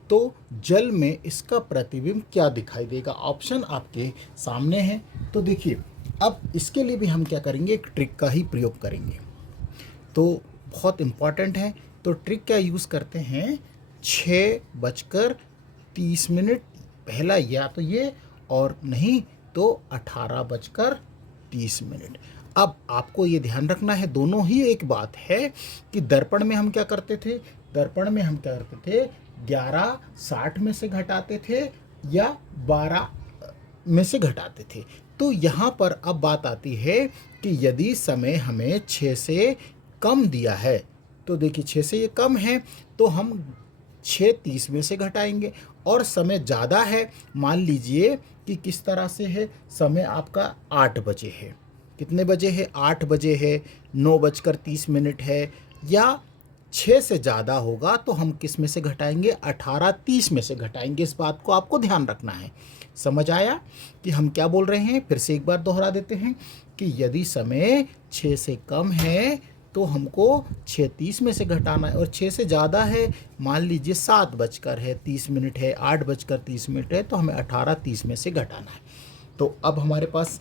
तो जल में इसका प्रतिबिंब क्या दिखाई देगा। ऑप्शन आपके सामने है। तो देखिए अब इसके लिए भी हम क्या करेंगे, एक ट्रिक का ही प्रयोग करेंगे। तो बहुत इम्पॉर्टेंट है। तो ट्रिक क्या यूज़ करते हैं, 6:30 पहला या तो ये, और नहीं तो 18:30। अब आपको ये ध्यान रखना है, दोनों ही एक बात है कि दर्पण में हम क्या करते थे, 11:60 में से घटाते थे या 12 में से घटाते थे। तो यहाँ पर अब बात आती है कि यदि समय हमें 6 से कम दिया है, तो देखिए 6 से ये कम है तो हम 6:30 में से घटाएंगे। और समय ज़्यादा है, मान लीजिए कि किस तरह से है, समय आपका 8 बजे है, कितने बजे है, 8 बजे है, 9:30 है, या 6 से ज़्यादा होगा तो हम किस में से घटाएंगे, 18:30 में से घटाएंगे। इस बात को आपको ध्यान रखना है। समझ आया कि हम क्या बोल रहे हैं, फिर से एक बार दोहरा देते हैं कि यदि समय 6 से कम है तो हमको 6:30 में से घटाना है, और 6 से ज़्यादा है, मान लीजिए 7:30 है, 8:30 है, तो हमें 18:30 में से घटाना है। तो अब हमारे पास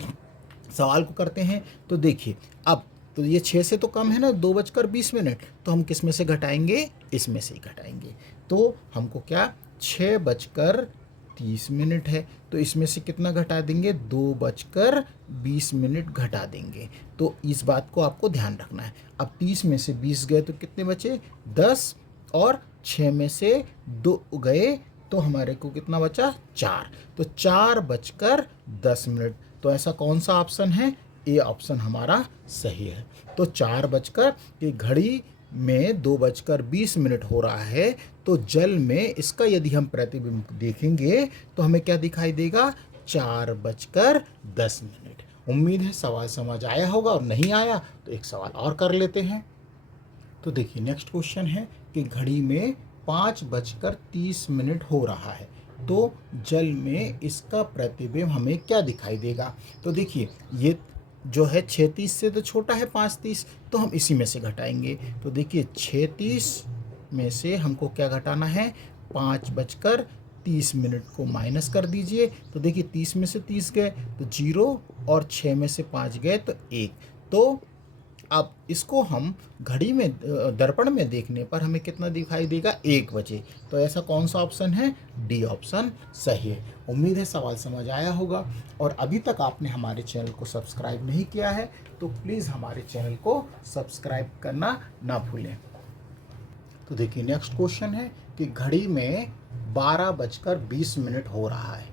सवाल को करते हैं। तो देखिए अब तो ये 6 से तो कम है ना, 2:20, तो हम किस में से घटाएंगे, इसमें से ही घटाएंगे। तो हमको क्या, 6:30 है, तो इसमें से कितना घटा देंगे, 2:20 घटा देंगे। तो इस बात को आपको ध्यान रखना है। अब 30 में से 20 गए तो कितने बचे, 10, और 6 में से 2 गए तो हमारे को कितना बचा, 4। तो 4:10। तो ऐसा कौन सा ऑप्शन है, ए ऑप्शन हमारा सही है। तो 4 की घड़ी में 2:20 हो रहा है तो जल में इसका यदि हम प्रतिबिंब देखेंगे तो हमें क्या दिखाई देगा, 4:10। उम्मीद है सवाल समझ आया होगा, और नहीं आया तो एक सवाल और कर लेते हैं। तो देखिए नेक्स्ट क्वेश्चन है कि घड़ी में 5:30 हो रहा है तो जल में इसका प्रतिबिंब हमें क्या दिखाई देगा। तो देखिए ये जो है 6:30 से तो छोटा है 5:30, तो हम इसी में से घटाएंगे। तो देखिए 6:30 में से हमको क्या घटाना है, 5:30 को माइनस कर दीजिए। तो देखिए 30 में से 30 गए तो 0, और 6 में से 5 गए तो 1। तो अब इसको हम घड़ी में दर्पण में देखने पर हमें कितना दिखाई देगा, 1 बजे। तो ऐसा कौन सा ऑप्शन है, डी ऑप्शन सही है। उम्मीद है सवाल समझ आया होगा। और अभी तक आपने हमारे चैनल को सब्सक्राइब नहीं किया है तो प्लीज़ हमारे चैनल को सब्सक्राइब करना ना भूलें। तो देखिए नेक्स्ट क्वेश्चन है कि घड़ी में 12:20 हो रहा है,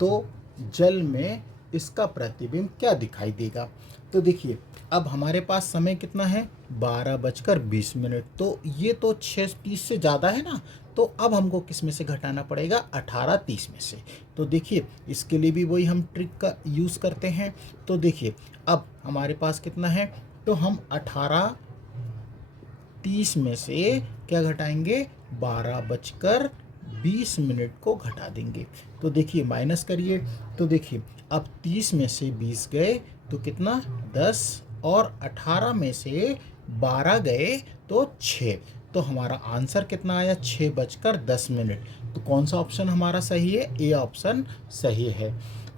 तो जल में इसका प्रतिबिंब क्या दिखाई देगा। तो देखिए अब हमारे पास समय कितना है, 12:20। तो ये तो 6:30 से ज़्यादा है ना, तो अब हमको किस में से घटाना पड़ेगा, 18:30 में से। तो देखिए इसके लिए भी वही हम ट्रिक का यूज़ करते हैं। तो देखिए अब हमारे पास कितना है, तो हम 18:30 में से क्या घटाएंगे, 12:20 को घटा देंगे। तो देखिए माइनस करिए, तो देखिए अब 30 में से 20 गए तो कितना, 10, और 18 में से 12 गए तो 6। तो हमारा आंसर कितना आया, 6:10। तो कौन सा ऑप्शन हमारा सही है, ए ऑप्शन सही है।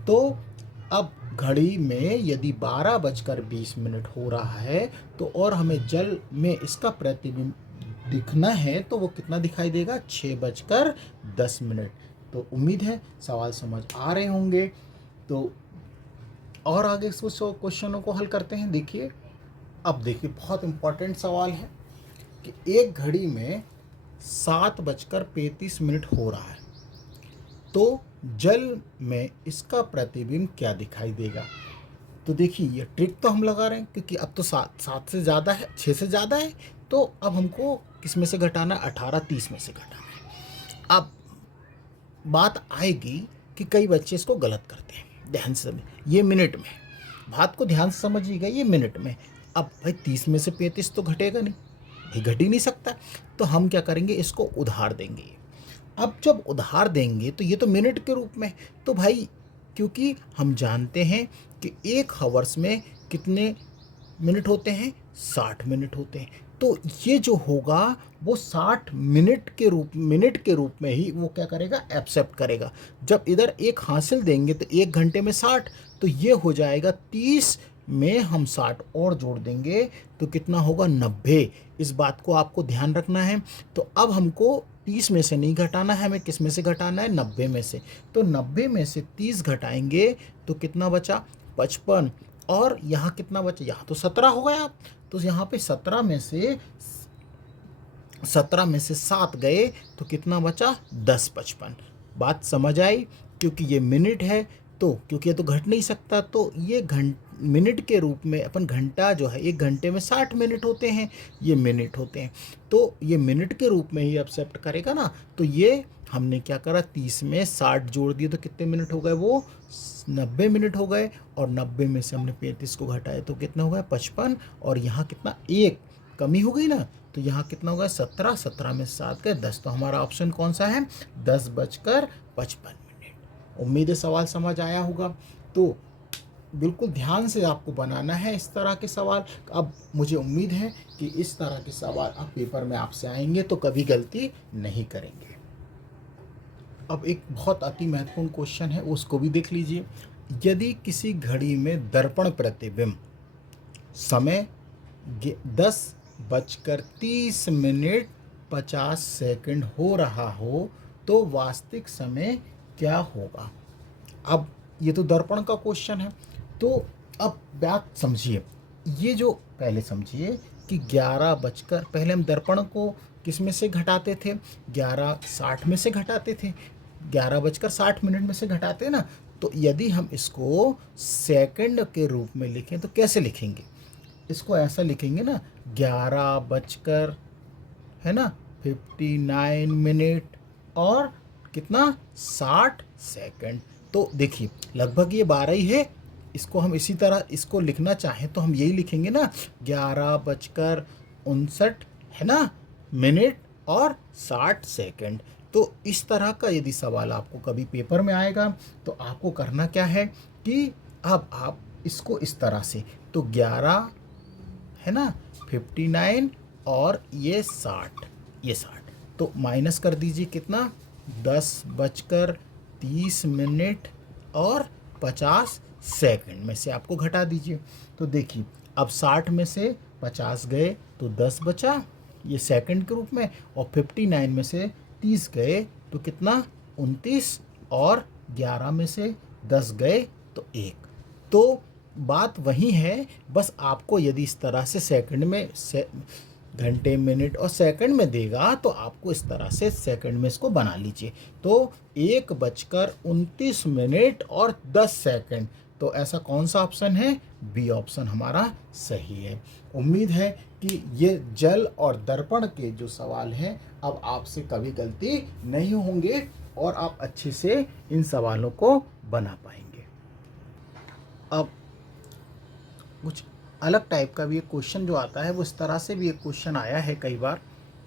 तो अब घड़ी में यदि 12:20 हो रहा है तो और हमें जल में इसका प्रतिबिंब दिखना है तो वो कितना दिखाई देगा, 6:10। तो उम्मीद है सवाल समझ आ रहे होंगे। तो और आगे कुछ क्वेश्चनों को हल करते हैं। देखिए अब देखिए बहुत इम्पोर्टेंट सवाल है कि एक घड़ी में 7:35 हो रहा है, तो जल में इसका प्रतिबिंब क्या दिखाई देगा। तो देखिए ये ट्रिक तो हम लगा रहे हैं क्योंकि अब तो 7 से ज़्यादा है, 6 से ज़्यादा है, तो अब हमको किस में से घटाना है, 18:30 में से घटाना है। अब बात आएगी कि कई बच्चे इसको गलत करते हैं, ध्यान से समझिए, ये मिनट में, बात को ध्यान से समझिएगा, ये मिनट में। अब भाई 30 में से 35 तो घटेगा नहीं, भाई घट ही नहीं सकता। तो हम क्या करेंगे, इसको उधार देंगे। अब जब उधार देंगे तो ये तो मिनट के रूप में, तो भाई क्योंकि हम जानते हैं कि 1 हावर्स में कितने मिनट होते हैं, 60 मिनट होते हैं। तो ये जो होगा वो 60 मिनट के रूप में ही वो क्या करेगा, एक्सेप्ट करेगा। जब इधर 1 हासिल देंगे तो 1 घंटे में 60, तो ये हो जाएगा 30 में हम 60 और जोड़ देंगे तो कितना होगा, 90। इस बात को आपको ध्यान रखना है। तो अब हमको 30 में से नहीं घटाना है, हमें किस में से घटाना है, 90 में से। तो 90 में से 30 घटाएंगे तो कितना बचा, 55। और यहाँ कितना बचा, यहाँ तो 17 हो गया। तो यहाँ पे 17 में से 7 गए तो कितना बचा, 10, 55। बात समझ आई, क्योंकि ये मिनट है तो क्योंकि ये तो घट नहीं सकता, तो ये मिनट के रूप में अपन घंटा जो है, 1 घंटे में 60 मिनट होते हैं, ये मिनट होते हैं, तो ये मिनट के रूप में ही एक्सेप्ट करेगा ना। तो ये हमने क्या करा, 30 में 60 जोड़ दिए तो कितने मिनट हो गए, वो 90 मिनट हो गए। और 90 में से हमने 35 को घटाया तो कितना हो गया, 55। और यहाँ कितना, 1 कमी हो गई ना, तो यहाँ कितना होगा, 17, 17 में 7 गए 10। तो हमारा ऑप्शन कौन सा है, 10:55। उम्मीद है सवाल समझ आया होगा। तो बिल्कुल ध्यान से आपको बनाना है इस तरह के सवाल। अब मुझे उम्मीद है कि इस तरह के सवाल अब पेपर में आपसे आएंगे तो कभी गलती नहीं करेंगे। अब एक बहुत अति महत्वपूर्ण क्वेश्चन है, उसको भी देख लीजिए। यदि किसी घड़ी में दर्पण प्रतिबिंब समय 10:30 हो रहा हो तो वास्तविक समय क्या होगा। अब ये तो दर्पण का क्वेश्चन है, तो अब बात समझिए, ये जो पहले समझिए कि 11 बजकर, पहले हम दर्पण को किस में से घटाते थे, 11:60 में से घटाते थे, 11:60 में से घटाते ना। तो यदि हम इसको सेकंड के रूप में लिखें तो कैसे लिखेंगे, इसको ऐसा लिखेंगे ना, 11 बजकर है ना 59 मिनट और कितना, 60 सेकंड। तो देखिए लगभग ये 12 ही है। इसको हम इसी तरह इसको लिखना चाहें तो हम यही लिखेंगे ना, 11:59 है ना मिनट और 60 सेकंड। तो इस तरह का यदि सवाल आपको कभी पेपर में आएगा तो आपको करना क्या है कि अब आप इसको इस तरह से, तो 11 है ना 59 और ये 60, ये 60, तो माइनस कर दीजिए कितना, 10:30 और 50 सेकंड में से आपको घटा दीजिए। तो देखिए अब 60 में से 50 गए तो 10 बचा, ये सेकंड के रूप में, और 59 में से 30 गए तो कितना, 29, और 11 में से 10 गए तो 1। तो बात वही है, बस आपको यदि इस तरह से सेकंड में घंटे, मिनट और सेकंड में देगा तो आपको इस तरह से सेकंड में इसको बना लीजिए। तो 1:29 और 10 सेकंड, तो ऐसा कौन सा ऑप्शन है, बी ऑप्शन हमारा सही है। उम्मीद है कि ये जल और दर्पण के जो सवाल हैं अब आपसे कभी गलती नहीं होंगे और आप अच्छे से इन सवालों को बना पाएंगे। अब कुछ अलग टाइप का भी एक क्वेश्चन जो आता है, वो इस तरह से भी एक क्वेश्चन आया है कई बार,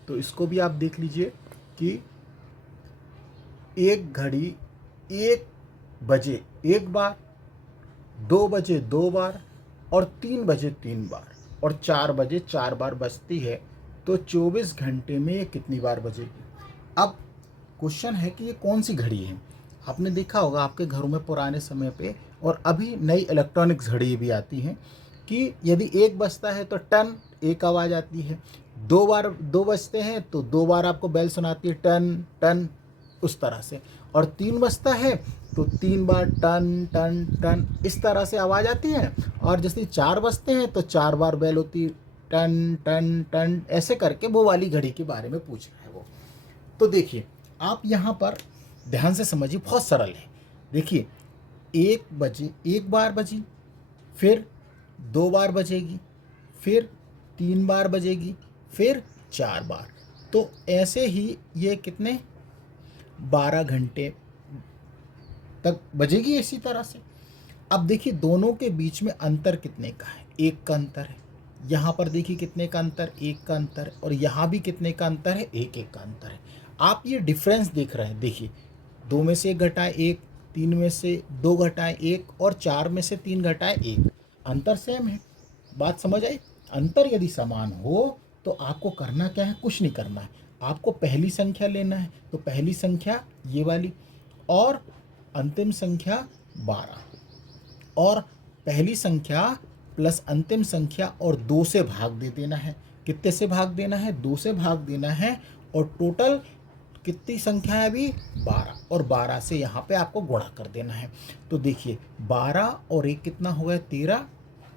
तो इसको भी आप देख लीजिए कि एक घड़ी 1 बजे 1 बार, 2 बजे 2 बार, और 3 बजे 3 बार, और 4 बजे 4 बार बजती है, तो 24 घंटे में ये कितनी बार बजेगी। अब क्वेश्चन है कि ये कौन सी घड़ी है। आपने देखा होगा आपके घरों में पुराने समय पे, और अभी नई इलेक्ट्रॉनिक्स घड़ी भी आती हैं, कि यदि 1 बजता है तो टन 1 आवाज़ आती है, 2 बार 2 बजते हैं तो 2 बार आपको बेल सुनाती है, टन टन, उस तरह से, और 3 बजता है तो 3 बार टन टन टन, इस तरह से आवाज़ आती है, और जैसे 4 बजते हैं तो 4 बार बेल होती है, टन टन टन, ऐसे करके वो वाली घड़ी के बारे में पूछ रहा है वो। तो देखिए आप यहाँ पर ध्यान से समझिए, बहुत सरल है। देखिए 1 बजे 1 बार बजी, फिर 2 बार बजेगी, फिर 3 बार बजेगी, फिर 4 बार, तो ऐसे ही ये कितने 12 घंटे तक बजेगी इसी तरह से। अब देखिए दोनों के बीच में अंतर कितने का है, 1 का अंतर है। यहाँ पर देखिए कितने का अंतर, 1 का अंतर है, और यहाँ भी कितने का अंतर है, 1 का अंतर है। आप ये डिफरेंस देख रहे हैं, देखिए 2 में से 1 घटाए 1, 3 में से 2 घटाए 1, और 4 में से 3 घटाए 1, अंतर सेम है। बात समझ आई। अंतर यदि समान हो तो आपको करना क्या है, कुछ नहीं करना है, आपको पहली संख्या लेना है, तो पहली संख्या ये वाली, और अंतिम संख्या 12, और पहली संख्या प्लस अंतिम संख्या और 2 से भाग दे देना है। कितने से भाग देना है, 2 से भाग देना है, और टोटल कितनी संख्या है अभी, 12, और 12 से यहाँ पे आपको गुणा कर देना है। तो देखिए 12 और 1 कितना हो गया, 13,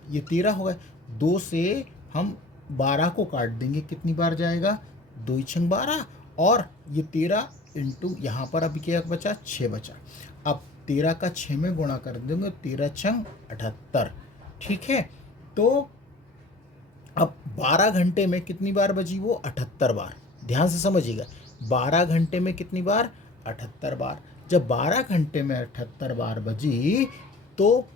ये 13 हो गया। 2 से हम 12 को काट देंगे, कितनी बार जाएगा, 2 छंग 12, और ये 13 इंटू यहाँ पर अभी क्या बचा, 6 बचा। अब 13 का 6 में गुणा कर देंगे, 13 छंग 78, ठीक है। तो अब 12 घंटे में कितनी बार बजी, वो 78 बार। ध्यान से समझिएगा, 12 घंटे में कितनी बार, 78 बार। जब 12 घंटे में 78 बार बजी, तो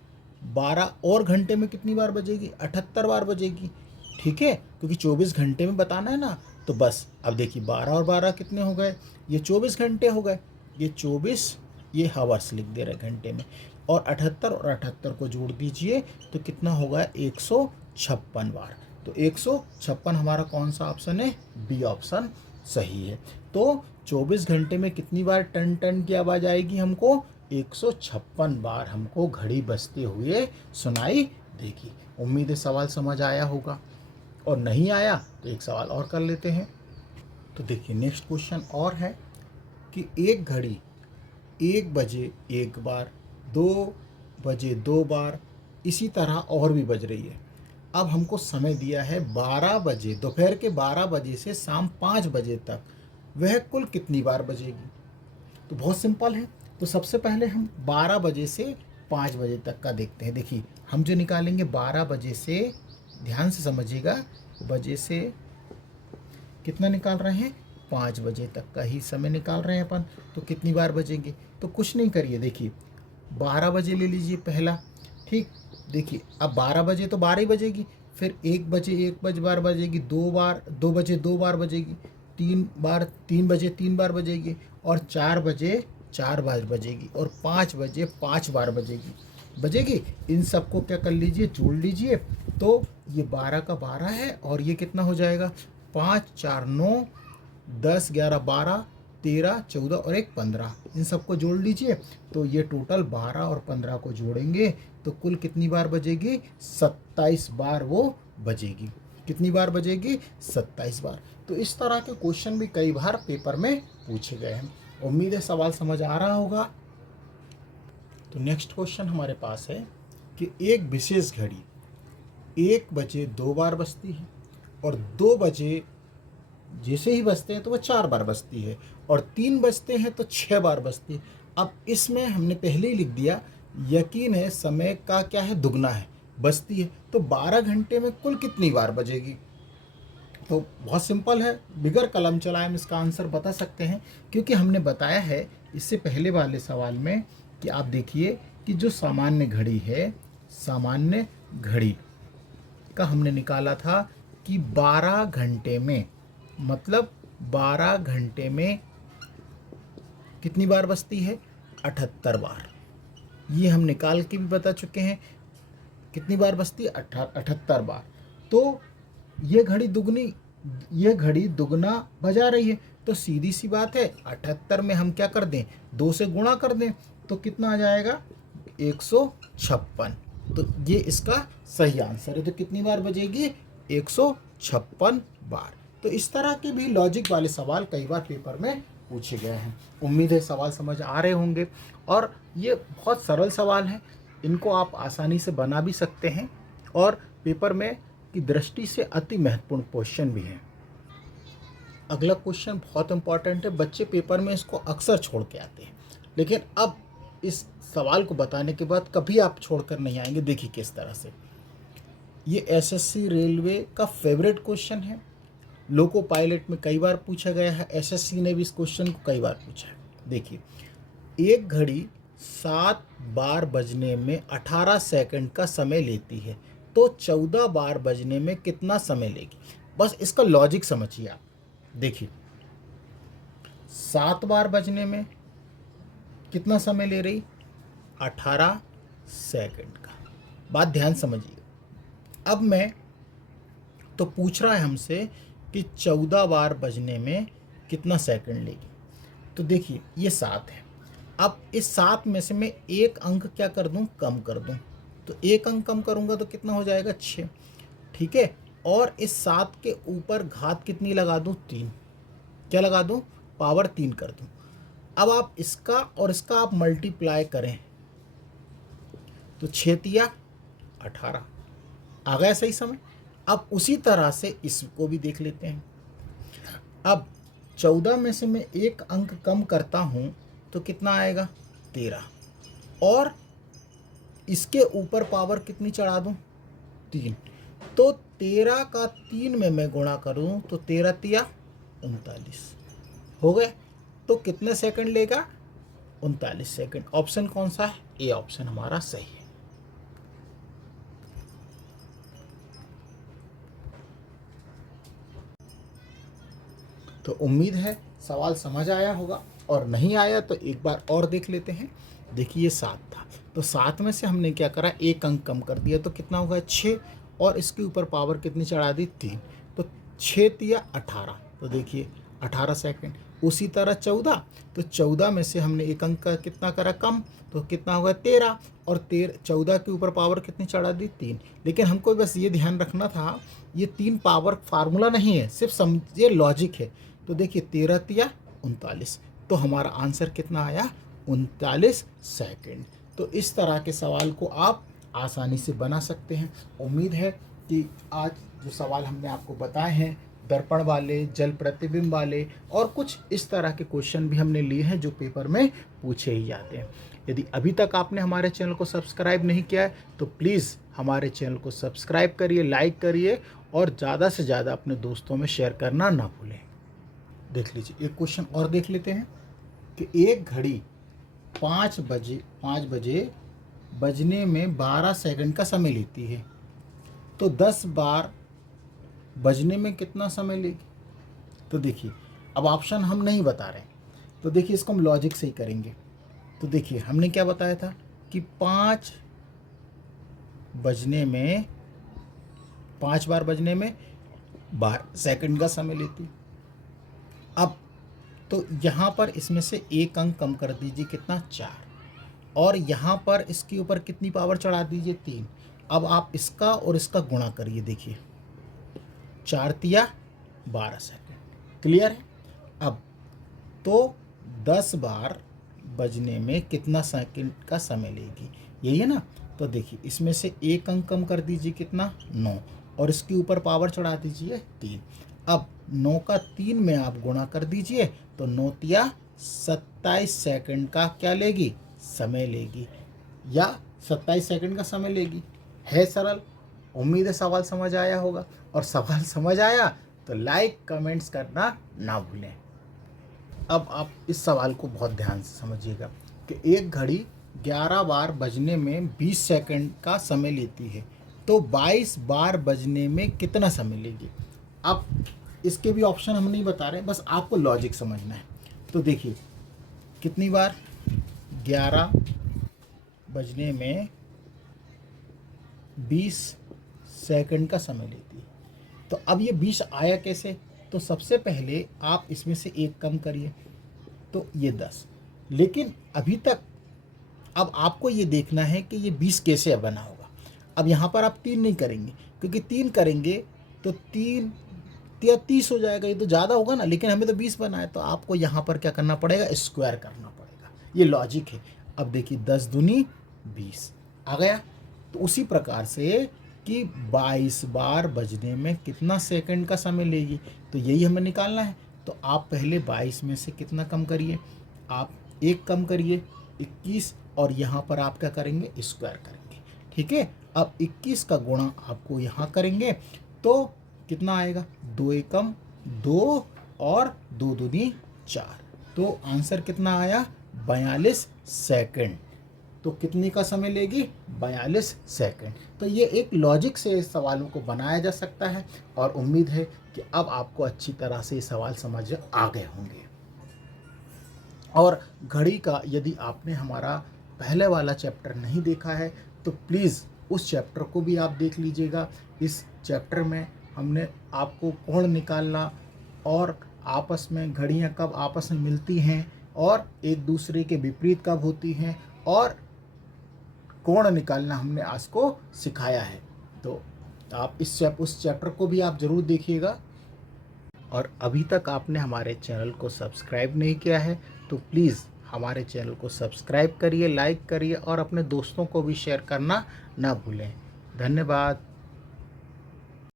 12 और घंटे में कितनी बार बजेगी, 78 बार बजेगी, ठीक है, क्योंकि 24 घंटे में बताना है ना। तो बस अब देखिए 12 और 12 कितने हो गए, ये 24 घंटे हो गए, ये 24, ये हावर्स लिख दे रहे घंटे में, और 78 और 78 को जोड़ दीजिए तो कितना होगा, 156 बार। तो 156 हमारा कौन सा ऑप्शन है, बी ऑप्शन सही है। तो 24 घंटे में कितनी बार टन टन की आवाज़ आएगी हमको, 156 बार हमको घड़ी बजते हुए सुनाई देगी। उम्मीद है सवाल समझ आया होगा, और नहीं आया तो एक सवाल और कर लेते हैं। तो देखिए नेक्स्ट क्वेश्चन और है कि एक घड़ी 1 बजे 1 बार, 2 बजे 2 बार, इसी तरह और भी बज रही है। अब हमको समय दिया है 12 बजे, दोपहर के 12 बजे से शाम 5 बजे तक, वह कुल कितनी बार बजेगी। तो बहुत सिंपल है। तो सबसे पहले हम 12 बजे से 5 बजे तक का देखते हैं। देखिए हम जो निकालेंगे 12 बजे से, ध्यान से समझिएगा, बजे से कितना निकाल रहे हैं, 5 बजे तक का ही समय निकाल रहे हैं अपन। तो कितनी बार बजेंगे, तो कुछ नहीं करिए, देखिए 12 बजे ले लीजिए पहला, ठीक। देखिए अब 12 बजे तो 12 ही बजेगी, फिर 1 बजे 1 बजे बार बजेगी, 2 बार 2 बजे 2 बार बजेगी, 3 बार 3 बजे 3 बार बजेगी, और 4 बजे 4 बार बजेगी, और 5 बजे 5 बार बजेगी। इन सबको क्या कर लीजिए, जोड़ लीजिए, तो ये 12 का 12 है, और ये कितना हो जाएगा, 5 4 9 10 11 12 13 14 और 1 15, इन सबको जोड़ लीजिए। तो ये टोटल 12 और 15 को जोड़ेंगे तो कुल कितनी बार बजेगी, 27 बार वो बजेगी। कितनी बार बजेगी? 27 बार। तो इस तरह के क्वेश्चन भी कई बार पेपर में पूछे गए हैं। उम्मीद है सवाल समझ आ रहा होगा। तो नेक्स्ट क्वेश्चन हमारे पास है कि एक विशेष घड़ी 1 बजे 2 बार बजती है और 2 बजे जैसे ही बजते हैं तो वह 4 बार बजती है और 3 बजते हैं तो 6 बार बजती है। अब इसमें हमने पहले ही लिख दिया, यकीन है समय का क्या है, दुगना है, बजती है। तो 12 घंटे में कुल कितनी बार बजेगी? तो बहुत सिंपल है, बिगर कलम चलाए हम इसका आंसर बता सकते हैं, क्योंकि हमने बताया है इससे पहले वाले सवाल में कि आप देखिए कि जो सामान्य घड़ी है, सामान्य घड़ी का हमने निकाला था कि 12 घंटे में, मतलब 12 घंटे में कितनी बार बजती है? 78 बार। ये हम निकाल के भी बता चुके हैं कितनी बार बजती है? 78 बार। तो ये घड़ी दुगना बजा रही है, तो सीधी सी बात है 78 में हम क्या कर दें? 2 से गुणा कर दें, तो कितना आ जाएगा? 156। तो ये इसका सही आंसर है। तो कितनी बार बजेगी? 156 बार। तो इस तरह के भी लॉजिक वाले सवाल कई बार पेपर में पूछे गए हैं। उम्मीद है सवाल समझ आ रहे होंगे और ये बहुत सरल सवाल हैं, इनको आप आसानी से बना भी सकते हैं और पेपर में की दृष्टि से अति महत्वपूर्ण क्वेश्चन भी है। अगला क्वेश्चन बहुत इंपॉर्टेंट है, बच्चे पेपर में इसको अक्सर छोड़ के आते हैं, लेकिन अब इस सवाल को बताने के बाद कभी आप छोड़कर नहीं आएंगे। देखिए किस तरह से ये एसएससी रेलवे का फेवरेट क्वेश्चन है, लोको पायलट में कई बार पूछा गया है, एसएससी ने भी इस क्वेश्चन को कई बार पूछा है। देखिए, एक घड़ी 7 बार बजने में 18 सेकंड का समय लेती है, तो 14 बार बजने में कितना समय लेगी? बस इसका लॉजिक समझिए आप। देखिए 7 बार बजने में कितना समय ले रही? 18 सेकंड का। बात ध्यान समझिए। अब मैं तो पूछ रहा है हमसे कि 14 बार बजने में कितना सेकंड लेगी। तो देखिए ये 7 है। अब इस 7 में से मैं एक अंक क्या कर दूं? कम कर दूं। तो एक अंक कम करूंगा तो कितना हो जाएगा? 6। ठीक है। और इस 7 के ऊपर घात कितनी लगा दूं? 3। क्या लगा दूं? पावर 3 कर दूं। अब आप इसका और इसका आप मल्टीप्लाई करें तो 6 तिया 18 आ गया सही समय। अब उसी तरह से इसको भी देख लेते हैं। अब 14 में से मैं एक अंक कम करता हूं तो कितना आएगा? 13। और इसके ऊपर पावर कितनी चढ़ा दूं? 3। तो 13 का 3 में मैं गुणा करूं तो 13 तिया 39 हो गए। तो कितने सेकंड लेगा? 39 सेकंड। ऑप्शन कौन सा है? ए ऑप्शन हमारा सही है। तो उम्मीद है सवाल समझ आया होगा, और नहीं आया तो एक बार और देख लेते हैं। देखिए 7 था, तो 7 में से हमने क्या करा? एक अंक कम कर दिया, तो कितना होगा? 6। और इसके ऊपर पावर कितनी चढ़ा दी? 3। तो 6 तिया 18। तो देखिए 18 सेकंड। उसी तरह 14, तो 14 में से हमने एक अंक का कितना करा? कम, तो कितना होगा? 13। और 14 के ऊपर पावर कितनी चढ़ा दी? 3। लेकिन हमको बस ये ध्यान रखना था, ये 3 पावर फार्मूला नहीं है, सिर्फ समझिए लॉजिक है। तो देखिए 13 तिया 39, तो हमारा आंसर कितना आया? 39 सेकंड। तो इस तरह के सवाल को आप आसानी से बना सकते हैं। उम्मीद है कि आज जो सवाल हमने आपको बताए हैं, दर्पण वाले, जल प्रतिबिंब वाले और कुछ इस तरह के क्वेश्चन भी हमने लिए हैं जो पेपर में पूछे ही जाते हैं। यदि अभी तक आपने हमारे चैनल को सब्सक्राइब नहीं किया है तो प्लीज़ हमारे चैनल को सब्सक्राइब करिए, लाइक करिए और ज़्यादा से ज़्यादा अपने दोस्तों में शेयर करना ना भूलें। देख लीजिए एक क्वेश्चन और देख लेते हैं कि एक घड़ी 5 बजे बजने में 12 सेकंड का समय लेती है, तो 10 बार बजने में कितना समय लेगी? तो देखिए अब ऑप्शन हम नहीं बता रहे, तो देखिए इसको हम लॉजिक से ही करेंगे। तो देखिए हमने क्या बताया था कि 5 बार बजने में 12 सेकंड का समय लेती। अब तो यहाँ पर इसमें से एक अंक कम कर दीजिए, कितना? 4। और यहाँ पर इसके ऊपर कितनी पावर चढ़ा दीजिए? 3। अब आप इसका और इसका गुणा करिए। देखिए 4 तिया 12 सेकंड। क्लियर है? अब तो 10 बार बजने में कितना सेकंड का समय लेगी, यही है ना। तो देखिए इसमें से एक अंक कम कर दीजिए, कितना 9, और इसके ऊपर पावर चढ़ा दीजिए 3। अब 9 का 3 में आप गुणा कर दीजिए तो 9 तिया 27 सेकंड का क्या लेगी, समय लेगी, या 27 सेकंड का समय लेगी। है सरल। उम्मीद है सवाल समझ आया होगा, और सवाल समझ आया तो लाइक कमेंट्स करना ना भूलें। अब आप इस सवाल को बहुत ध्यान से समझिएगा कि एक घड़ी 11 बार बजने में 20 सेकंड का समय लेती है, तो 22 बार बजने में कितना समय लेगी। अब इसके भी ऑप्शन हम नहीं बता रहे, बस आपको लॉजिक समझना है। तो देखिए कितनी बार, 11 बजने में 20 सेकंड का समय लेती है। तो अब ये 20 आया कैसे, तो सबसे पहले आप इसमें से एक कम करिए, तो ये 10। लेकिन अभी तक अब आपको ये देखना है कि ये 20 कैसे बना होगा। अब यहाँ पर आप 3 नहीं करेंगे, क्योंकि 3 करेंगे तो 3 या 30 हो जाएगा, ये तो ज़्यादा होगा ना। लेकिन हमें तो 20 बना है, तो आपको यहाँ पर क्या करना पड़ेगा, स्क्वायर करना पड़ेगा। ये लॉजिक है। अब देखिए 10 दूनी 20 आ गया। तो उसी प्रकार से कि 22 बार बजने में कितना सेकंड का समय लेगी, तो यही हमें निकालना है। तो आप पहले 22 में से कितना कम करिए, आप एक कम करिए 21, और यहाँ पर आप क्या करेंगे, स्क्वायर करेंगे। ठीक है। अब 21 का गुणा आपको यहाँ करेंगे तो कितना आएगा, 2 एकम 2 और 2 दूनी 4। तो आंसर कितना आया, 42 सेकंड। तो कितने का समय लेगी, 42 सेकंड। तो ये एक लॉजिक से इस सवालों को बनाया जा सकता है, और उम्मीद है कि अब आपको अच्छी तरह से ये सवाल समझ आ गए होंगे। और घड़ी का यदि आपने हमारा पहले वाला चैप्टर नहीं देखा है तो प्लीज़ उस चैप्टर को भी आप देख लीजिएगा। इस चैप्टर में हमने आपको कोण निकालना, और आपस में घड़ियाँ कब आपस में मिलती हैं और एक दूसरे के विपरीत कब होती हैं, और कोण निकालना हमने आज को सिखाया है। तो आप उस चैप्टर को भी आप ज़रूर देखिएगा। और अभी तक आपने हमारे चैनल को सब्सक्राइब नहीं किया है तो प्लीज़ हमारे चैनल को सब्सक्राइब करिए, लाइक करिए, और अपने दोस्तों को भी शेयर करना ना भूलें। धन्यवाद।